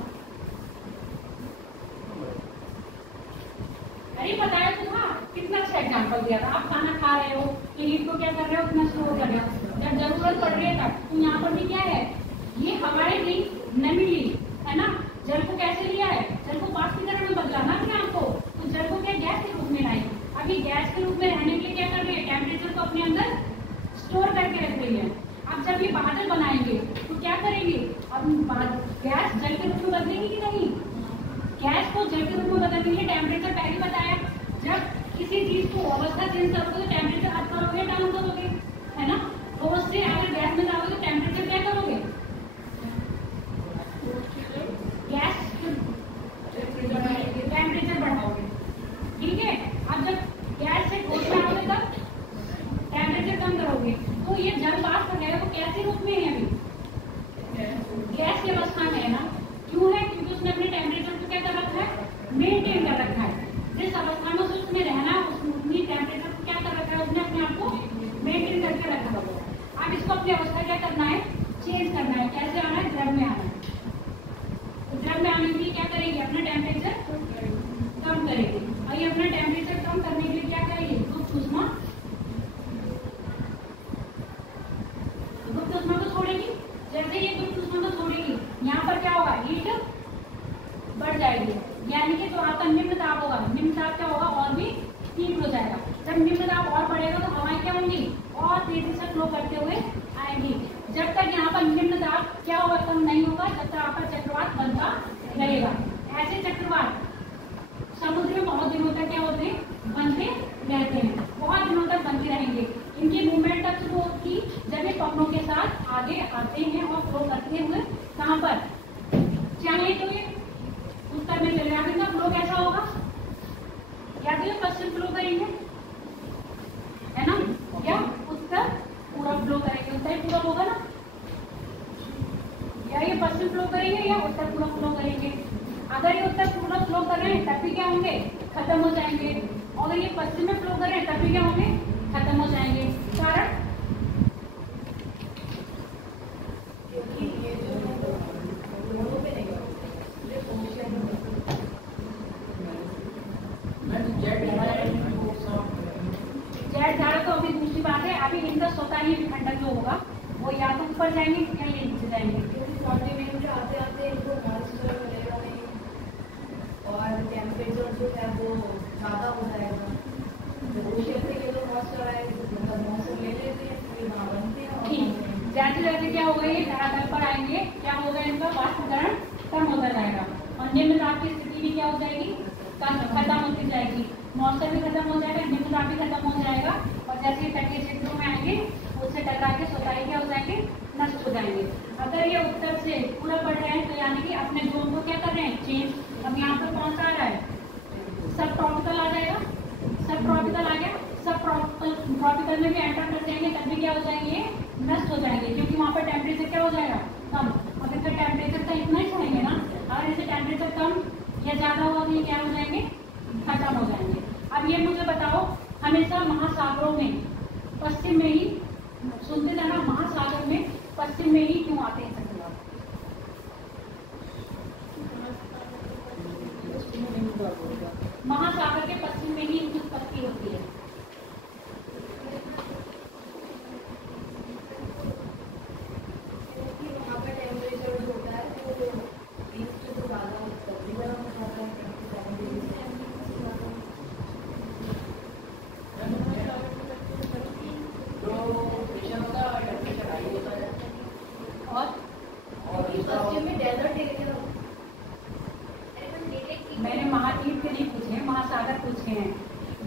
अरे बताया तो था, कितना अच्छा एग्जाम्पल दिया था। आप खाना खा रहे हो, ये हीट को क्या कर रहे हो, इतना स्लो कर रहे हो, जब जरूरत पड़ रही है तब, तो यहाँ पर भी क्या है, ये हवाएं ली, नमी ली, है ना। जल को कैसे लिया है, जल को वाष्पीकरण में बदला ना अपने आप को, तो जल को क्या गैस के रूप में लाई। अभी गैस के रूप में रहने के लिए क्या कर रही है, टेम्परेचर को अपने अंदर स्टोर करके रख रही है। अब जब ये बादल बनाएंगे तो क्या करेंगे, अब गैस जल के रूप में बदलेगी कि नहीं, गैस को जल के रूप में बदलने के लिए टेम्परेचर पहले बताया, जब किसी चीज को अवस्था चेंज करोगे तो टेम्परेचर अप करोगे, डाउन करोगे, है ना। तो उससे अगर गैस में जाओगे तो टेम्परेचर क्या करोगे, गैस टेम्परेचर बढ़ाओगे, ठीक है। अब जब गैस से ठोस में आओगे तब टेम्परेचर कम करोगे। तो ये जल वाष्प वगैरह वो कैसे रूप में है, अभी गैस की अवस्था में है ना। क्यों है, क्योंकि उसने अपने टेम्परेचर को क्या कर रखा है, मेंटेन कर रखा है। जिस अवस्था में उसमें रहना है उतनी टेम्परेचर को क्या कर रखा है, उसने अपने आप को मेंटेन करके रखा हुआ है। अब इसको अपनी अवस्था क्या करना है, चेंज करना है। कैसे आना है, द्रव में आना है। तो द्रव में आने के लिए क्या करेंगे, अपना टेम्परेचर कम करेंगे। और ये अपना टेम्परेचर जब निम्न दाब और बढ़ेगा तो हवाएं क्या होंगी, और तेजी से फ्लो करते हुए आएंगी। जब तक यहाँ पर निम्न दाब क्या होगा, कम नहीं होगा, जब तक आपका चक्रवात बनता रहेगा। ऐसे चक्रवात समुद्र में बहुत दिनों तक क्या होते हैं, बनते रहते हैं, बहुत दिनों तक बनते रहेंगे। इनकी मूवमेंट तब शुरू होती जब ये पवनों के साथ आगे आते हैं और फ्लो करते हुए कहाँ पर, चाहे तो ये उत्तर में चले जाएंगे, फ्लो कैसा होगा, या तो ये पश्चिम फ्लो करेंगे, है ना, या उत्तर पूर्व फ्लो करेंगे, उत्तर पूर्व होगा ना, या ये पश्चिम फ्लो करेंगे या उत्तर पूर्व फ्लो करेंगे। अगर ये उत्तर पूर्व फ्लो कर रहे हैं तब भी क्या होंगे, खत्म हो जाएंगे, और अगर ये पश्चिम में फ्लो कर रहे हैं तब भी क्या होंगे, खत्म हो जाएंगे। कारण क्योंकि ये जो है दोनों पे नहीं जेट झाड़ा तो अभी दूसरी बात है, अभी इनका स्वतः ही विखंडन जो होगा वो या तो ऊपर जाएंगे या ये नीचे जाएंगे। कॉन्टिनेंट आते आते इनको मॉइस्चर मिलेगा नहीं, और टेम्परेचर जो है वो ज़्यादा हो जाएगा। जब ओशियन से ये लोग मॉइस्चर आए मतलब मॉइस्चर ले लेते हैं, फिर वहाँ बनते हैं। ठीक, जैसे जैसे क्या होगा, ये धरातल पर आएंगे, क्या होगा, इनका वाष्पीकरण कम होता जाएगा और निम्न दाब की स्थिति भी क्या हो जाएगी, खत्म होती जाएगी, मौसम भी खत्म हो जाएगा, निम्न दाब भी खत्म हो जाएगा, और जैसे ही तटीय क्षेत्रों में आएंगे उससे टकरा के स्वतः क्या हो जाएंगे, नष्ट हो जाएंगे। अगर ये उत्तर से पूरा बढ़ रहे हैं तो यानी कि अपने जोन को क्या कर रहे हैं, चेंज। अब यहाँ पर कौन सा आ रहा है, सब ट्रॉपिकल आ जाएगा, सब ट्रॉपिकल आ गया, सब ट्रॉपिकल में भी एंटर कर जाएंगे, तब भी क्या हो जाएंगे, नष्ट हो जाएंगे, क्योंकि वहाँ पर टेम्परेचर क्या हो जाएगा, कम। अब इनका टेम्परेचर तो इतना ही चाहिए ना, अगर इसे टेम्परेचर कम या ज़्यादा हुआ तो ये क्या हो जाएंगे, खत्म हो जाएंगे। अब ये मुझे बताओ, हमेशा महासागरों में पश्चिम में ही, सुनते जाना, महासागर में पश्चिम में ही क्यों आते हैं चक्रवात? महासागर के पश्चिम में ही इनकी उत्पत्ति होती है। वहाँ पर टेम्परेचर जो होता है वो ईस्ट से ज़्यादा गर्म हो जाता है, 27 डिग्री से और पश्चिम में डेजर्ट एरिया। मैंने महाद्वीप के नहीं पूछे, महासागर पूछे हैं।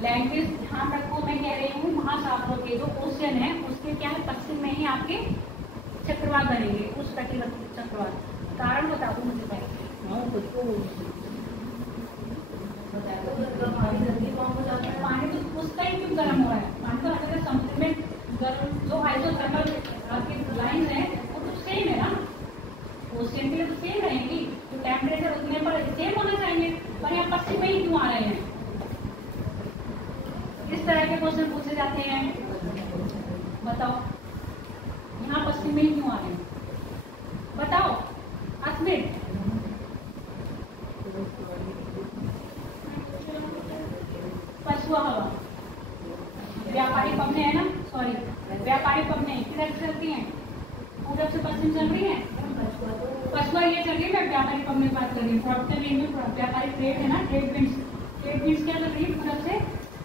लैंग्वेज ध्यान रखो, मैं कह रही हूँ महासागरों के जो ओशन है उसके क्या है, पश्चिम में ही आपके चक्रवात बनेंगे, उस तटीवर्ती चक्रवात। कारण बता दो मुझे पहले। पानी जल्दी कम हो जाता है। पानी तो उसका ही क्यों गर्म हो रहा है, पानी तो अगर समुद्र में गर्म जो आइसोथर्मल आपकी लाइन है वो तो सेम है ना, ओशन के लिए तो सेम रहेंगी, तो टेम्परेचर उतने पर सेम होना चाहिए, पर यहाँ पश्चिम में ही क्यों आ रहे हैं? इस तरह के क्वेश्चन पूछे जाते हैं, बताओ यहाँ पश्चिम में ही क्यों आ रहे हैं, बताओ अस्मित। पछुआ हवा, व्यापारी पवने है ना, सॉरी व्यापारी पवने किधर से चलती हैं, पूरब से पश्चिम चल रही है, पछुआ ये चल रही है, मैं व्यापारी पवने की बात कर रही हूँ। ट्रॉपिकल रेंज में व्यापारी ट्रेड है ना, ट्रेड विंड्स क्या चल रही है, पूरब से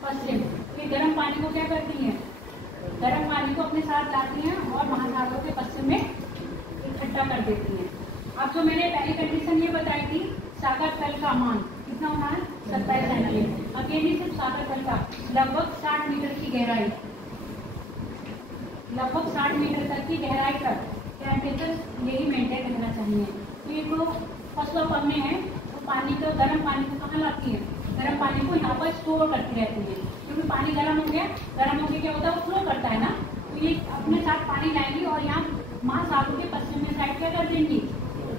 पश्चिम। ये गर्म पानी को क्या करती हैं, गर्म पानी को अपने साथ लाती हैं और महासागरों के पश्चिम में इकट्ठा कर देती हैं। अब जो मैंने पहली कंडीशन ये बताई थी, सागर तल का मान कितना होना है, 27 सेंटीमीटर। अब ये नहीं सिर्फ सागर तल का, लगभग 60 मीटर की गहराई, लगभग 60 मीटर तक की गहराई तक टेम्परेचर यही मेंटेन रहना चाहिए। तो ये जो फसलों पवने हैं वो पानी को, गर्म पानी को कहाँ लाती है, गर्म पानी को यहाँ पर स्टोर करती रहती है, क्योंकि पानी गर्म हो गया, गर्म होकर क्या होता है, वो फ्लो करता है ना, तो ये अपने साथ पानी लाएंगी और यहाँ महासागर के पश्चिम में साइड क्या कर देंगी,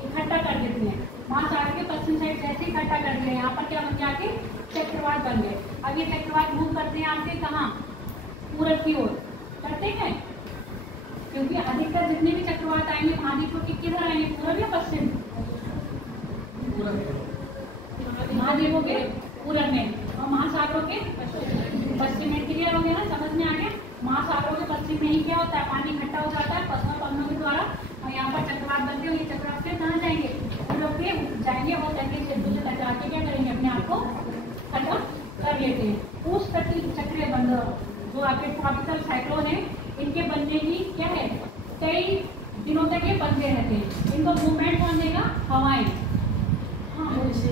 इकट्ठा कर देती हैं। महासागर के पश्चिम साइड जैसे इकट्ठा कर दिए, यहाँ पर क्या बन जाके चक्रवात बन गए। अब ये चक्रवात मूव करते हैं आपके कहाँ, पूरब की ओर करते हैं, क्योंकि अधिकतर जितने भी चक्रवात आएंगे महाद्वीपों के किधर आएंगे, पूरब या पश्चिम, महाद्वीपों के पूरब में और महासागरों के पश्चिम में। क्लियर हो गया ना, समझ में आ गया। महासागरों के पश्चिम में ही क्या होता है, पानी इकट्ठा हो जाता है पश्चिम पवनों के द्वारा और यहाँ पर चक्रवात बनते हुए चक्रवात फिर कहाँ जाएंगे, पूरब के जाएंगे और तटीय क्षेत्रों से टकरा के क्या करेंगे, अपने आप को खत्म कर लेते हैं। उस चक्रीय बंदर जो आपके ट्रॉपिकल साइक्लोन है, इनके बनने की क्या है, कई दिनों तक ये बनते रहते हैं। इनको मूवमेंट कौन देगा, हवाएं। हाँ जैसे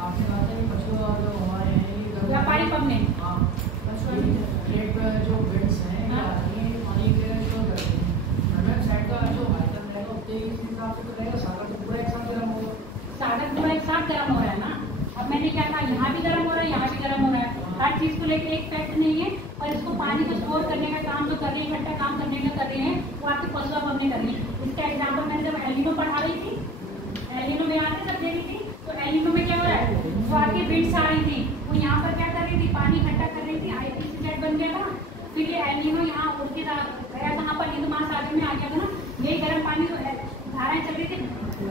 आपने कहा था कि पशु और जो हमारे हैं ये व्यापारी पबने, हाँ पशु खेत जो विंड्स हैं ये पानी के जो करते हैं, नॉर्दर्न साइड का जो हाइटन रहेगा उतने ही हिसाब से तो रहेगा, सागर तो पूरा एक साथ गर्म होगा। सागर पूरा एक साथ गर्म हो रहा है ना। अब मैंने क्या कहा, यहाँ भी गर्म हो रहा है, यहाँ भी गर्म हो रहा है। हर चीज को लेकर एक फैक्ट नहीं है, और इसको पानी को स्टोर करने का काम जो कर रहे हैं, इकट्ठा काम करने का कर रहे हैं, वो आपके पशु पबने कर रही है। इसका एग्जाम्पल मैंने जब एलिनो पढ़ा रही थी, एलिनो में आते सब दे रही थी, तो एलिनो में क्या हो रहा है, जो आपकी विंड्स आ रही थी वो यहाँ पर क्या कर रही थी, पानी इकट्ठा कर रही थी, आईपीसी जेट बन गया था। फिर ये एलिनो यहाँ उड़ के गया कहाँ पर, हिंद महासागर में आ गया था ना। यही गर्म पानी धाराएं चल रही थी,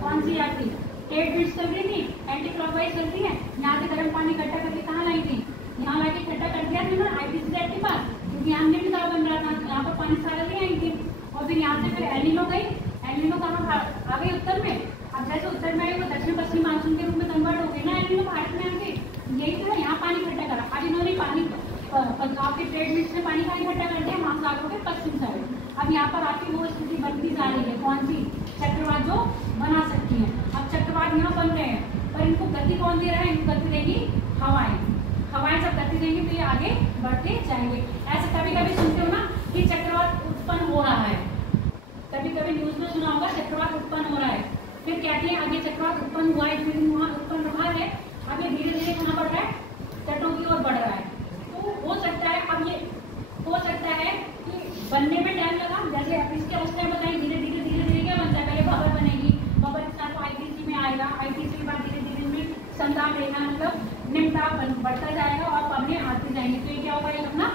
कौन सी आपकी टेट विंड्स चल रही थी, एंटी क्लॉकवाइज चल रही है, यहाँ से गर्म पानी इकट्ठा करके कहाँ लाई थी, यहाँ लाके इकट्ठा कर दिया था ना आईपीसी जेट के पास, क्योंकि यहाँ नहीं दबाव बन रहा था, यहाँ पर पानी सागर ले आई थी। और फिर यहाँ से फिर एलिनो गई, एलिनो कहाँ आ गई, उत्तर में। अब जैसे उत्तर में आई वो दक्षिण पश्चिम मानसून के रूप में कन्वर्ट हो गई ना एलिनो भारत में आके, यही तो यहाँ पानी इकट्ठा करा। अब इन्होंने पानी आपके ट्रेड विंड्स में पानी का इकट्ठा कर दिया महासागरों के पश्चिम साइड। अब यहाँ पर आपकी वो स्थिति बनती जा रही है, कौन सी, चक्रवात जो बना सकती है। अब चक्रवात यहाँ बन रहे हैं, पर इनको गति कौन दे रहा है, इनको गति देगी हवाएं। हवाएं जब गति देंगी तो ये आगे बढ़ते जाएंगे। ऐसे कभी कभी सुनते हो ना कि चक्रवात उत्पन्न हो रहा है, कभी कभी न्यूज में सुना होगा चक्रवात उत्पन्न हो रहा है। फिर कहते हैं आगे चक्रवात उत्पन्न हुआ है, फिर वहाँ उत्पन्न रहा है, अब ये धीरे धीरे कहाँ बढ़ रहा है, तटों की ओर बढ़ रहा है। तो हो सकता है, अब ये हो सकता है कि बनने में टाइम लगा, जैसे अब इसके अवस्था में बताइए, धीरे धीरे धीरे धीरे क्या बनता है, पहले बबर बनेगी, बबर के साथ आईटीसी में आएगा, आईटीसी के बाद धीरे धीरे में संताप रेखा मतलब निम्नताप बढ़ता जाएगा और पबने आते जाएंगे। तो ये क्या होगा, ये अपना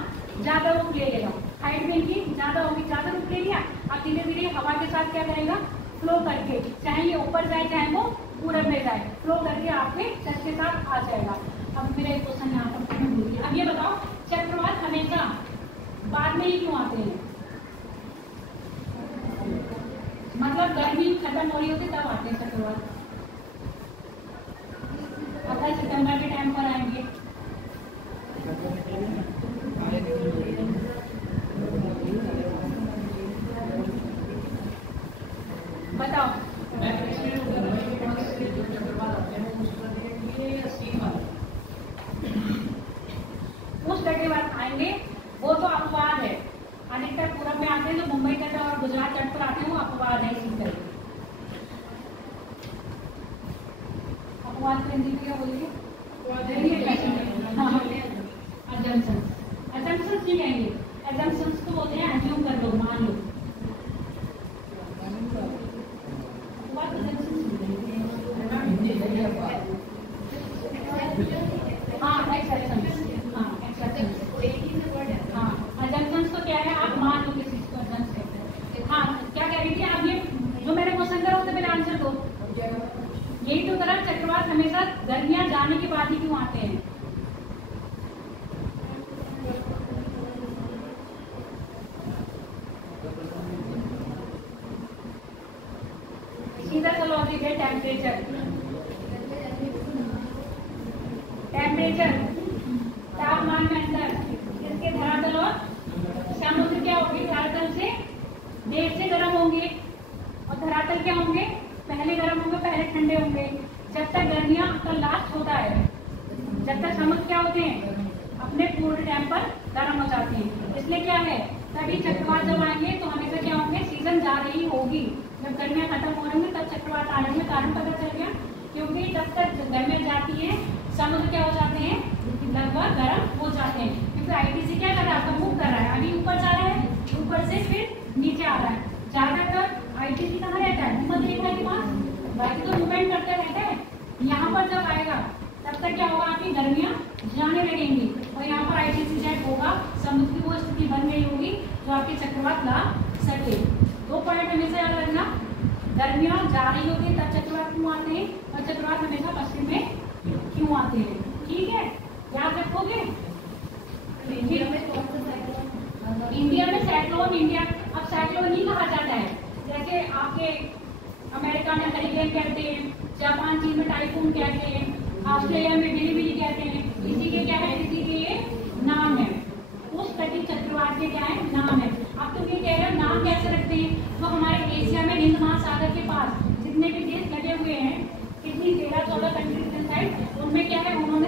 ज्यादा रूप ले लेगा, हाइट में इनकी ज्यादा होगी, ज्यादा रूप ले लिया। अब धीरे धीरे हवा के साथ क्या करेगा, फ्लो करके, चाहे ये ऊपर जाए चाहे वो पूरब में जाए, फ्लो करके आपके छत के साथ आ जाएगा। अब मेरा एक क्वेश्चन यहाँ पर भूल गया, अब ये बताओ चक्रवात हमेशा बाद में ही क्यों आते हैं, मतलब गर्मी खत्म हो रही होती तब आते हैं चक्रवात, अगस्त सितंबर के टाइम पर आएंगे। बताओ उस तट के बाद आएंगे, वो तो अपवाद है। अधिकतर पूरब में आते हैं, जो मुंबई तट और गुजरात तट पर आते हैं वो अपवाद है। इसी तरह अपवाद को हिंदी में क्या बोलेंगे, असम्पशंस नहीं कहेंगे, असम्पशंस को बोलते हैं अज्यूम कर लो, मान लो। हाँ एक्सेप्शंस, हाँ एक्सेप्शंस, हाँ असम्पशंस तो क्या है, आप मान लो किसी को असम्पशंस कहते हैं। हाँ क्या कह रही थी आप, ये जो मैंने क्वेश्चन करा उससे मेरा आंसर दो। यही तो करा, चक्रवात हमेशा गर्मियां जाने के बाद ही क्यों आते हैं, सीधा सा लॉजिक है, टेम्परेचर, टेम्परेचर तापमान में अंतर, इसके धरातल और समुद्र क्या होगी, धरातल से देश से गर्म होंगे और धरातल क्या होंगे, पहले गर्म होंगे, पहले ठंडे होंगे। जब तक गर्मियां का लास्ट होता है, जब तक समुद्र क्या होते हैं, अपने पूर्ण टाइम पर गर्म हो जाते हैं। इसलिए क्या है, तभी चक्रवात जब आएंगे तो हमेशा क्या होंगे, सीजन जा रही होगी, जब गर्मियां खत्म हो रही हैं तब चक्रवात आ रही है। कारण पता चल गया, क्योंकि जब तक गर्मियां जाती है समुद्र क्या हो जाते हैं, लगभग गर्म हो जाते हैं, क्योंकि आईटीसी क्या कर रहा है, मूव कर रहा है, अभी ऊपर जा रहा है, ऊपर से फिर नीचे आ रहा है। ज्यादातर आईटीसी कहाँ रहता है, भूमध्य रेखा के पास, बाकी तो मूवमेंट करते रहता है। यहाँ पर जब आएगा तब तक क्या होगा, आपकी गर्मियाँ जाने लगेंगी और यहाँ पर आईटीसी जेट होगा, समुद्र की वो स्थिति बन गई होगी जो आपके चक्रवात ला सके। दो पॉइंट हमेशा याद रखना, गर्मियाँ जा रही होती तब चक्रवात क्यों आते हैं और चक्रवात हमेशा पश्चिम में क्यों आते हैं, ठीक है, याद रखोगे। इंडिया में साइक्लोन, इंडिया अब साइक्लोन ही कहा जाता है, जैसे आपके अमेरिका में हरिकेन कहते हैं, जापान चीन में टाइफून कहते हैं, ऑस्ट्रेलिया में बिली बिली कहते हैं, इसी के क्या है, इसी के ये नाम है।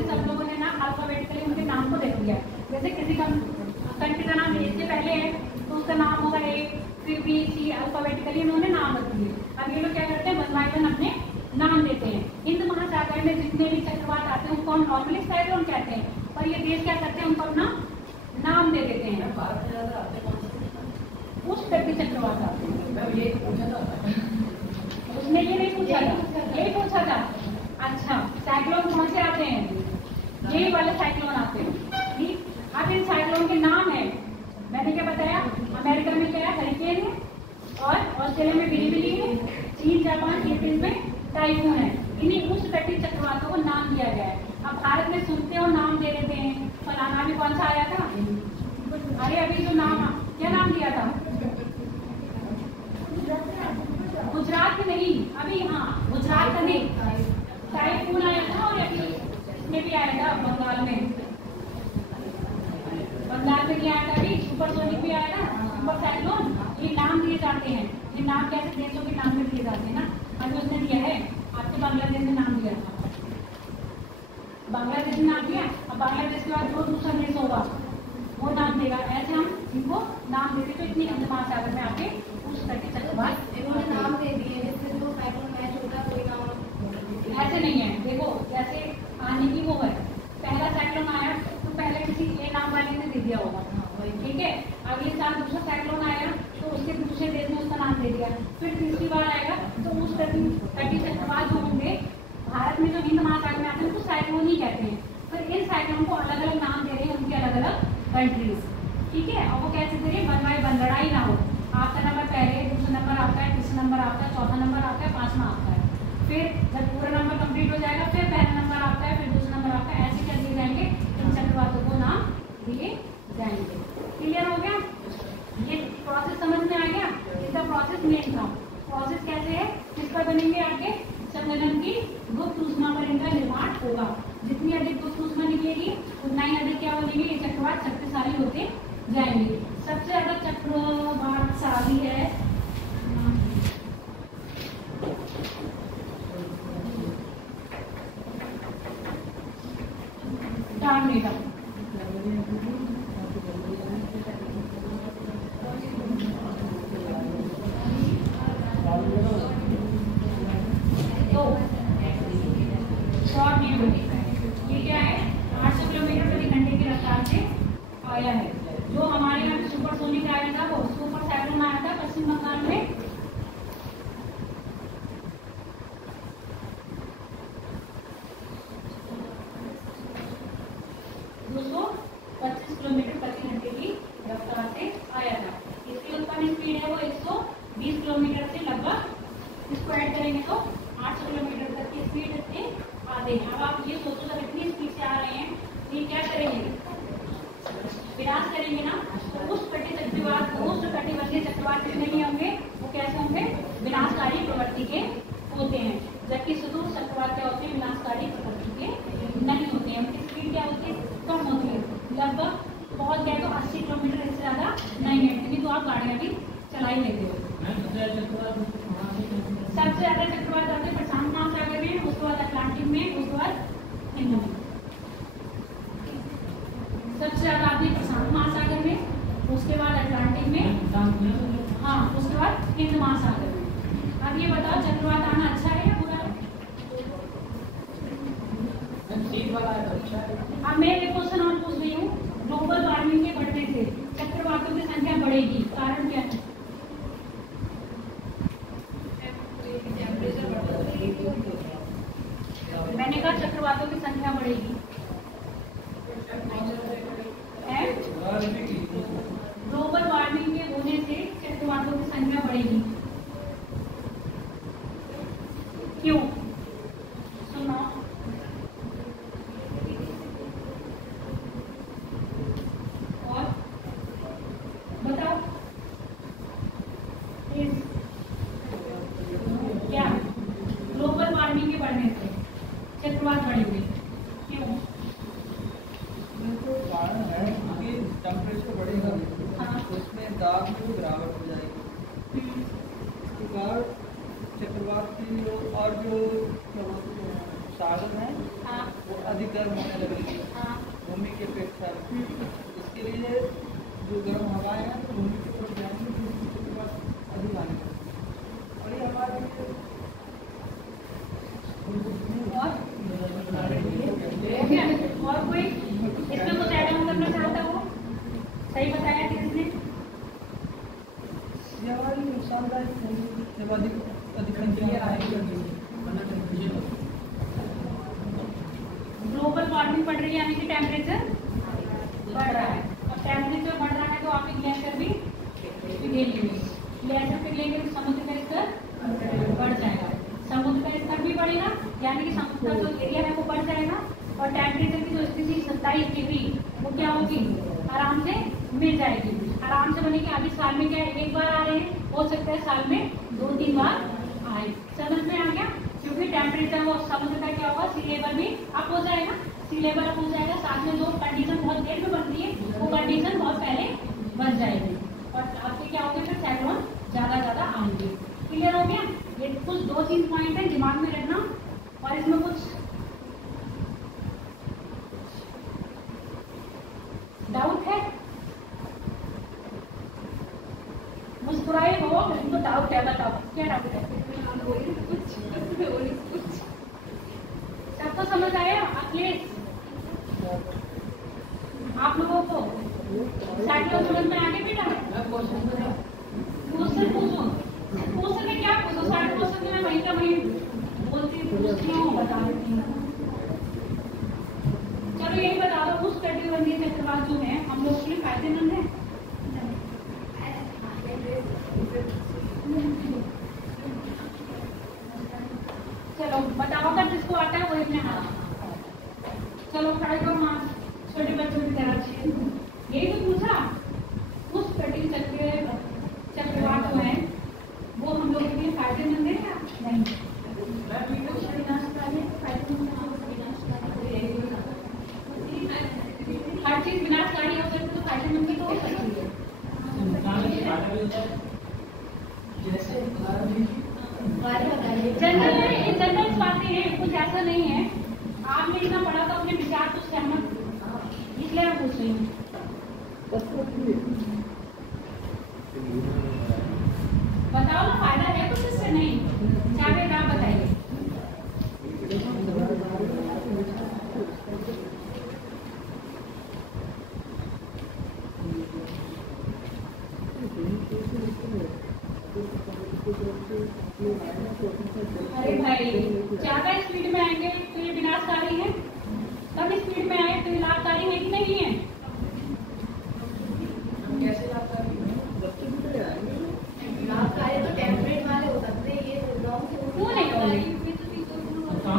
सब लोगों ने ना अल्फाबेटिकली उनके नाम को देख लिया। जैसे किसी कंट्री का नाम ए से पहले है तो उसका नाम होगा ए, फिर बी सी, अल्फाबेटिकली उन्होंने नाम रख दिए। अब ये लोग क्या करते हैं, वन बाय वन अपने नाम देते हैं। हिंद महासागर में जितने भी चक्रवात आते हैं उनको हम नॉर्मली साइक्लोन कहते हैं, और ये देश क्या करते हैं, उनको अपना नाम दे देते हैं। भारत में ज्यादा आते कौन उस तरह के चक्रवात आते हैं। मैं ये पूछा था उसने ये नहीं पूछा था, यही पूछा था। अच्छा, साइक्लोन कौन से आते हैं, यही वाले साइक्लोन आते हैं। ठीक, अब इन साइक्लोन के नाम है, मैंने क्या बताया, अमेरिका में क्या है, हरिकेन है, और ऑस्ट्रेलिया में बिलिबिली है, चीन जापान फिलीपींस में टाइफून है। इन्हीं उस तटीय चक्रवातों को नाम दिया गया है। अब भारत में सुनते हो नाम दे देते हैं, फलाना भी कौन सा आया था, अरे अभी जो नाम, क्या नाम दिया था, गुजरात में नहीं, अभी हाँ गुजरात का नहीं, टाइफून आया था, और अभी इसमें भी आया था बंगाल में, बंगाल में क्या आया था, अभी सुपरसोनिक भी आया था, सुपर साइक्लोन। ये नाम दिए जाते हैं, ये नाम कैसे देशों के नाम में दिए जाते हैं ना। अभी उसने दिया है, आपके बांग्लादेश ने नाम दिया था, बांग्लादेश ने नाम दिया, अब बांग्लादेश के बाद जो दूसरा देश होगा वो नाम देगा। ऐसे हम इनको नाम देते, तो इतनी हिंद महासागर में आके उस तरह के चक्रवात इन्होंने नाम दे दिए, जिससे जो साइक्लोन मैच होता है कोई नाम ऐसे नहीं है। देखो जैसे आने की वो है, पहला साइक्लोन आया तो पहले किसी ए नाम वाले ने दे दिया होगा, ठीक है, अगले साल दूसरा साइक्लोन आएगा तो उसके दूसरे देश ने उसका नाम दे दिया, फिर तीसरी बार आएगा तो उस तटीय चक्रवात जो होंगे भारत में जो हिंद महासागर में आते हैं उसको साइक्लोन ही कहते हैं। फिर इन साइक्लोन को अलग अलग नाम दे रहे हैं उनके अलग अलग कंट्रीज, ठीक है, और वो कैसे दे रहे हैं, वन बाय वन, लड़ाई ना हो, आपका नंबर पहले, दूसरा नंबर आपका है, तीसरा नंबर आपका है, चौथा नंबर आपका है, पांचवा आपका है, फिर जब पूरा नंबर कंप्लीट हो जाएगा फिर पहला नंबर आपका है, फिर दूसरा नंबर आपका है, ऐसे क्या दिए जाएंगे, इन चक्रवातों को नाम दिए जाएंगे। क्लियर हो गया, ये प्रोसेस समझ में आ गया, इसका प्रोसेस मेन था। प्रोसेस कैसे है, किस पर बनेंगे, आगे संगठन की गुप्त ऊष्मा पर इनका निर्माण होगा। जितनी अधिक गुप्त ऊष्मा निकलेगी उतना ही अधिक क्या बनेंगे, ये चक्रवात शक्तिशाली होते जाएंगे। सबसे ज्यादा चक्रवातशाली है टार्नेडो, ये क्या है, 800 किलोमीटर प्रति घंटे की रफ्तार से आया है। जो हमारे यहाँ सुपरसोनिक आया था वो सुपर साइक्लोन आया था पश्चिम बंगाल में, जो 25 किलोमीटर प्रति घंटे की रफ्तार से आया था। इसकी उत्पन्न स्पीड है वो 120 किलोमीटर से लगभग, इसको ऐड करेंगे तो 800 किलोमीटर तक की स्पीड से आते हैं। अब आप ये सोचो जब इतनी स्पीड से आ रहे हैं ये क्या करेंगे, विनाश करेंगे ना, तो उस कटिबंधीय चक्रवात कितने नहीं होंगे, वो कैसे होंगे, विनाशकारी प्रवृत्ति के होते हैं, जबकि सुदूर चक्रवात क्या होते हैं, विनाशकारी प्रवृत्ति के नहीं होते हैं। उनकी स्पीड क्या होती है, कम होती है, लगभग बहुत गए तो 80 किलोमीटर, इससे ज्यादा नहीं है, क्योंकि तो आप गाड़ियाँ भी चला ही लेते हो। सबसे ज्यादा चक्रवात आते हैं प्रशांत महासागर में, उसके बाद अटलांटिक में, उसके बाद हिंद में। सबसे ज्यादा आते हैं प्रशांत महासागर में, उसके बाद अटलांटिक में, हाँ उसके बाद हिंद महासागर में। अब ये बताओ चक्रवात आना अच्छा है या बुरा है? अब मैं एक क्वेश्चन और पूछ रही हूँ, ग्लोबल वार्मिंग के बढ़ने से चक्रवातों की संख्या बढ़ेगी, कारण क्या है? मैंने कहा चक्रवातों की संख्या बढ़ेगी, ग्लोबल वार्मिंग के होने से चक्रवातों की संख्या बढ़ेगी, क्यों? सुनो, और बताओ क्या ग्लोबल वार्मिंग के बढ़ने से चक्रवात बढ़ेंगे, क्यों? कारण है कि टेम्परेचर बढ़ेगा, हाँ। उसमें दाब में गिरावट हो जाएगी, इसके बाद चक्रवात की और जो साधन है हाँ। वो अधिक गर्म बढ़ने लगेगी हाँ भूमि की अपेक्षा। इसके लिए जो गर्म हवाएं हैं तो भूमि की तरफ जाएंगी, भूमि के पास अधिक आने लगेगी। और ये हमारे और कोई इसमें कुछ ऐड ऑन करना चाहता हो? सही बताया किसने? ये हमारी नुकसानदायक होगी जब अधिक आएगी। ग्लोबल वार्मिंग बढ़ रही है यानी कि टेम्परेचर बढ़ रहा है, और टेम्परेचर बढ़ रहा है तो आपकी ग्लेशियर भी पिघलेंगे, ग्लेशियर पिघलेंगे तो समुद्र का स्तर बढ़ जाएगा, समुद्र का स्तर भी बढ़ेगा यानी कि समुद्र का जो एरिया है वो बढ़ जाएगा, और टेम्परेचर की जो स्थिति 27 डिग्री वो क्या होगी, आराम से मिल जाएगी, आराम से बनेगी। अभी साल में क्या एक बार आ रहे हैं, हो सकता है साल में 2-3 बार आए। समझ में आ गया? क्योंकि टेम्परेचर वो समुद्र का क्या होगा, सी लेवल भी अप हो जाएगा, सी लेवल अप हो जाएगा, साथ में जो कंडीशन बहुत देर में बनती है वो कंडीशन बहुत पहले बन जाएगी, और आपके क्या होंगे फिर साइक्लोन ज़्यादा आएंगे। क्लियर हो गया? ये कुछ 2-3 पॉइंट है, दिमाग में रखना। और इसमें कुछ डाउट है? मुस्कुराए हो, तो डाउट है, बताओ क्या डाउट है? सबको समझ आया? अखिलेश आप लोगों को साइक्लोन समझ में आगे बेटा? क्वेश्चन पूछो, क्वेश्चन में क्या पूछो, सारे क्वेश्चन में मैं वहीं का वहीं पूछती हूँ, बता देती हूँ। चलो यही बता दो, उस कटिबंधीय चक्रवात जो है हम लोग के लिए फायदेमंद है? चलो बताओ, अगर जिसको आता है वो अपने हाथ, चलो ट्राई करो हाथ, छोटे बच्चों की तरह। यही तो पूछा, उस कटिंग चक्रवात जो है वो हम लोगों के लिए फायदेमंद है या नहीं? हर चीज विनाशकारी हो सकती तो फायदेमंद भी तो हो सकती है। जनरल बातें हैं, कुछ ऐसा नहीं है। आपने इतना पढ़ा तो अपने विचार को सहमत, इसलिए मैं पूछ रही हूँ। बताओ ना, फायदा है कुछ इससे? नहीं, जावेद आप बताइए। अरे भाई, ज्यादा स्पीड में आएंगे तो ये विनाशकारी है, कम स्पीड में आए तो ये लाभकारी है कि नहीं है? कैसे लाभकारी है? लाभकारी तो टेम्परेट वाले हो सकते हैं, ये क्यों नहीं होगी?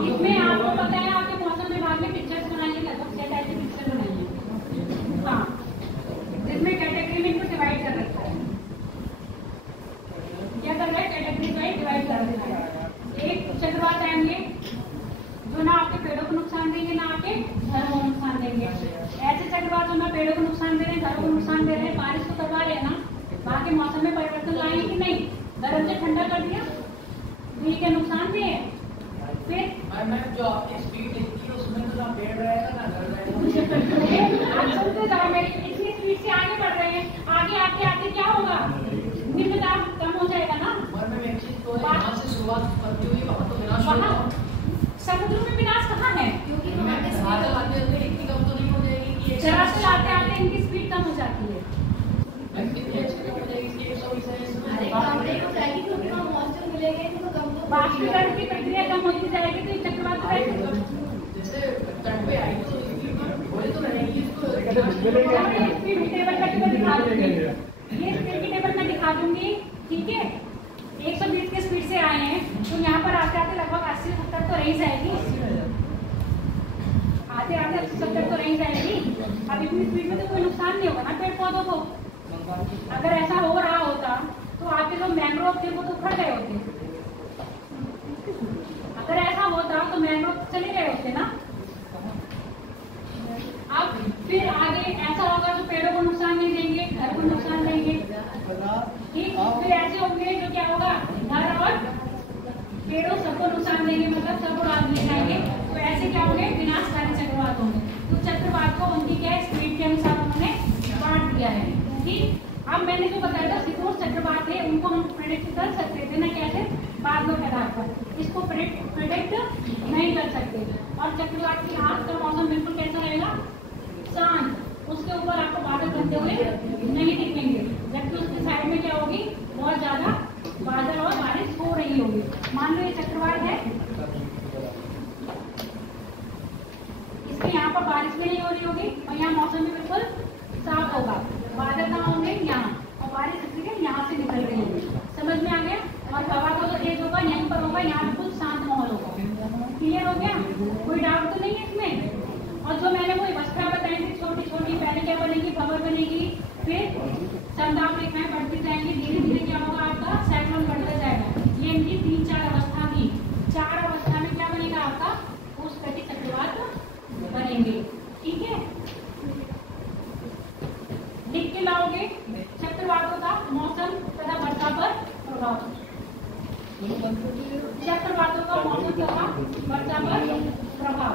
इसमें आपको पता है, आपके मौसम विभाग ने पिक्चर्स बनाई है, लगभग 6 टाइप की पिक्चर बनाई है, हाँ, जिसमें कैटेगरी में इनको डिवाइड कर रखा है। क्या कर रहा है? कैटेगरी में डिवाइड कर रखा है। एक चक्रवात आएंगे जो ना आपके पेड़ों को नुकसान देंगे ना आपके घरों को नुकसान देंगे। ऐसे चक्रवात जो ना पेड़ों को नुकसान दे रहे हैं, घरों को नुकसान दे रहे हैं, बारिश को करवा रहे हैं ना, वहाँ के मौसम में परिवर्तन लाएंगे कि नहीं? गर्म से ठंडा कर दिया, ठीक है, नुकसान भी है। फिर मैम जो आपकी स्पीड लिखती है उसमें तो ना पेड़ रहेगा ना घर रहेगा। आप सुनते जाओ, मेरी इतनी स्पीड से आगे बढ़ रहे हैं, आगे आगे आगे क्या होगा? निम्न दाब कम हो जाएगा ना। मैम एक चीज तो यहाँ से शुरुआत करती हुई वहाँ तो विनाश होगा। समुद्र में विनाश कहाँ है? क्योंकि आते आते इतनी कम तो नहीं हो जाएगी कि जरा से आते आते इनकी स्पीड कम हो जाती है। कितनी अच्छी कम हो जाएगी कि 120 अरे कमरे हो जाएगी, क्योंकि वहाँ मॉइस्चर मिलेगा तो कम तो वाष्पीकरण की प्रक्रिया कम होती जाएगी तो ये चक्रवात रहेगा। जैसे तट पे आएगी तो बोले तो रहेगी इसको। ये स्पीड की टेबल करके मैं दिखा दूंगी, ये स्पीड की टेबल मैं दिखा दूंगी, ठीक है? 120 की स्पीड से आए हैं तो यहाँ पर आते आते लगभग 80 तक तो रह जाएगी, आते आते 80 तक तो रह जाएगी। अब इतनी स्पीड में तो कोई नुकसान नहीं होगा ना पेड़ पौधों को। अगर ऐसा हो रहा होता तो आपके जो मैंग्रोव थे वो तो उखड़ गए होते, अगर ऐसा होता तो मैंग्रोव चले गए होते ना। अब फिर आगे ऐसा होगा तो पेड़ों को नुकसान नहीं देंगे, घर को नुकसान देंगे, ठीक? फिर ऐसे होंगे जो क्या होगा, घर और पेड़ों सबको नुकसान देंगे, मतलब सबको आग ले जाएंगे। तो ऐसे क्या होंगे, विनाशकारी चक्रवात चक्रवात होंगे। तो चक्रवात को उनकी क्या है स्पीड के अनुसार उन्होंने बांट दिया है। ठीक, अब मैंने जो बताया था शीतोष्ण चक्रवात है उनको हम प्रेडिक्ट कर सकते थे ना, कैसे बाद में पदार्थ पर, इसको प्रेडिक्ट नहीं कर सकते। और चक्रवात की आज का मौसम बिल्कुल कैसा रहेगा, शांत, उसके ऊपर आपको बादल बनते हुए नहीं दिखेंगे, जबकि उसके साइड में क्या होगी, बहुत ज्यादा बादल और बारिश हो रही होगी। मान लो ये चक्रवात है, इसके यहाँ पर बारिश भी नहीं हो रही होगी और यहाँ मौसम भी बिल्कुल साफ होगा, बादल कहाँ होंगे यहाँ, और बारिश इसलिए यहाँ से निकल रही होगी। समझ में आ गया? और हवा का जो तेज होगा यहीं पर होगा, यहाँ बिल्कुल शांत माहौल होगा। क्लियर हो गया? कोई डाउट तो नहीं है इसमें? और जो मैंने वो अवस्था बताई थी छोटी छोटी, पहले क्या बनेगी, भंवर बनेगी, फिर समदाब रेखाएं बढ़ती जाएंगी, धीरे धीरे क्या होगा आपका साइक्लोन बढ़ता जाएगा। ये इनकी 3-4 अवस्था की, 4 अवस्था में क्या बनेगा आपका उष्णकटिबंधीय चक्रवात बनेंगे। ठीक है, लिख के लाओगे चक्रवातों का मौसम तथा वर्षा पर प्रभाव। चक्रवातों का मौसम तथा वर्षा पर प्रभाव।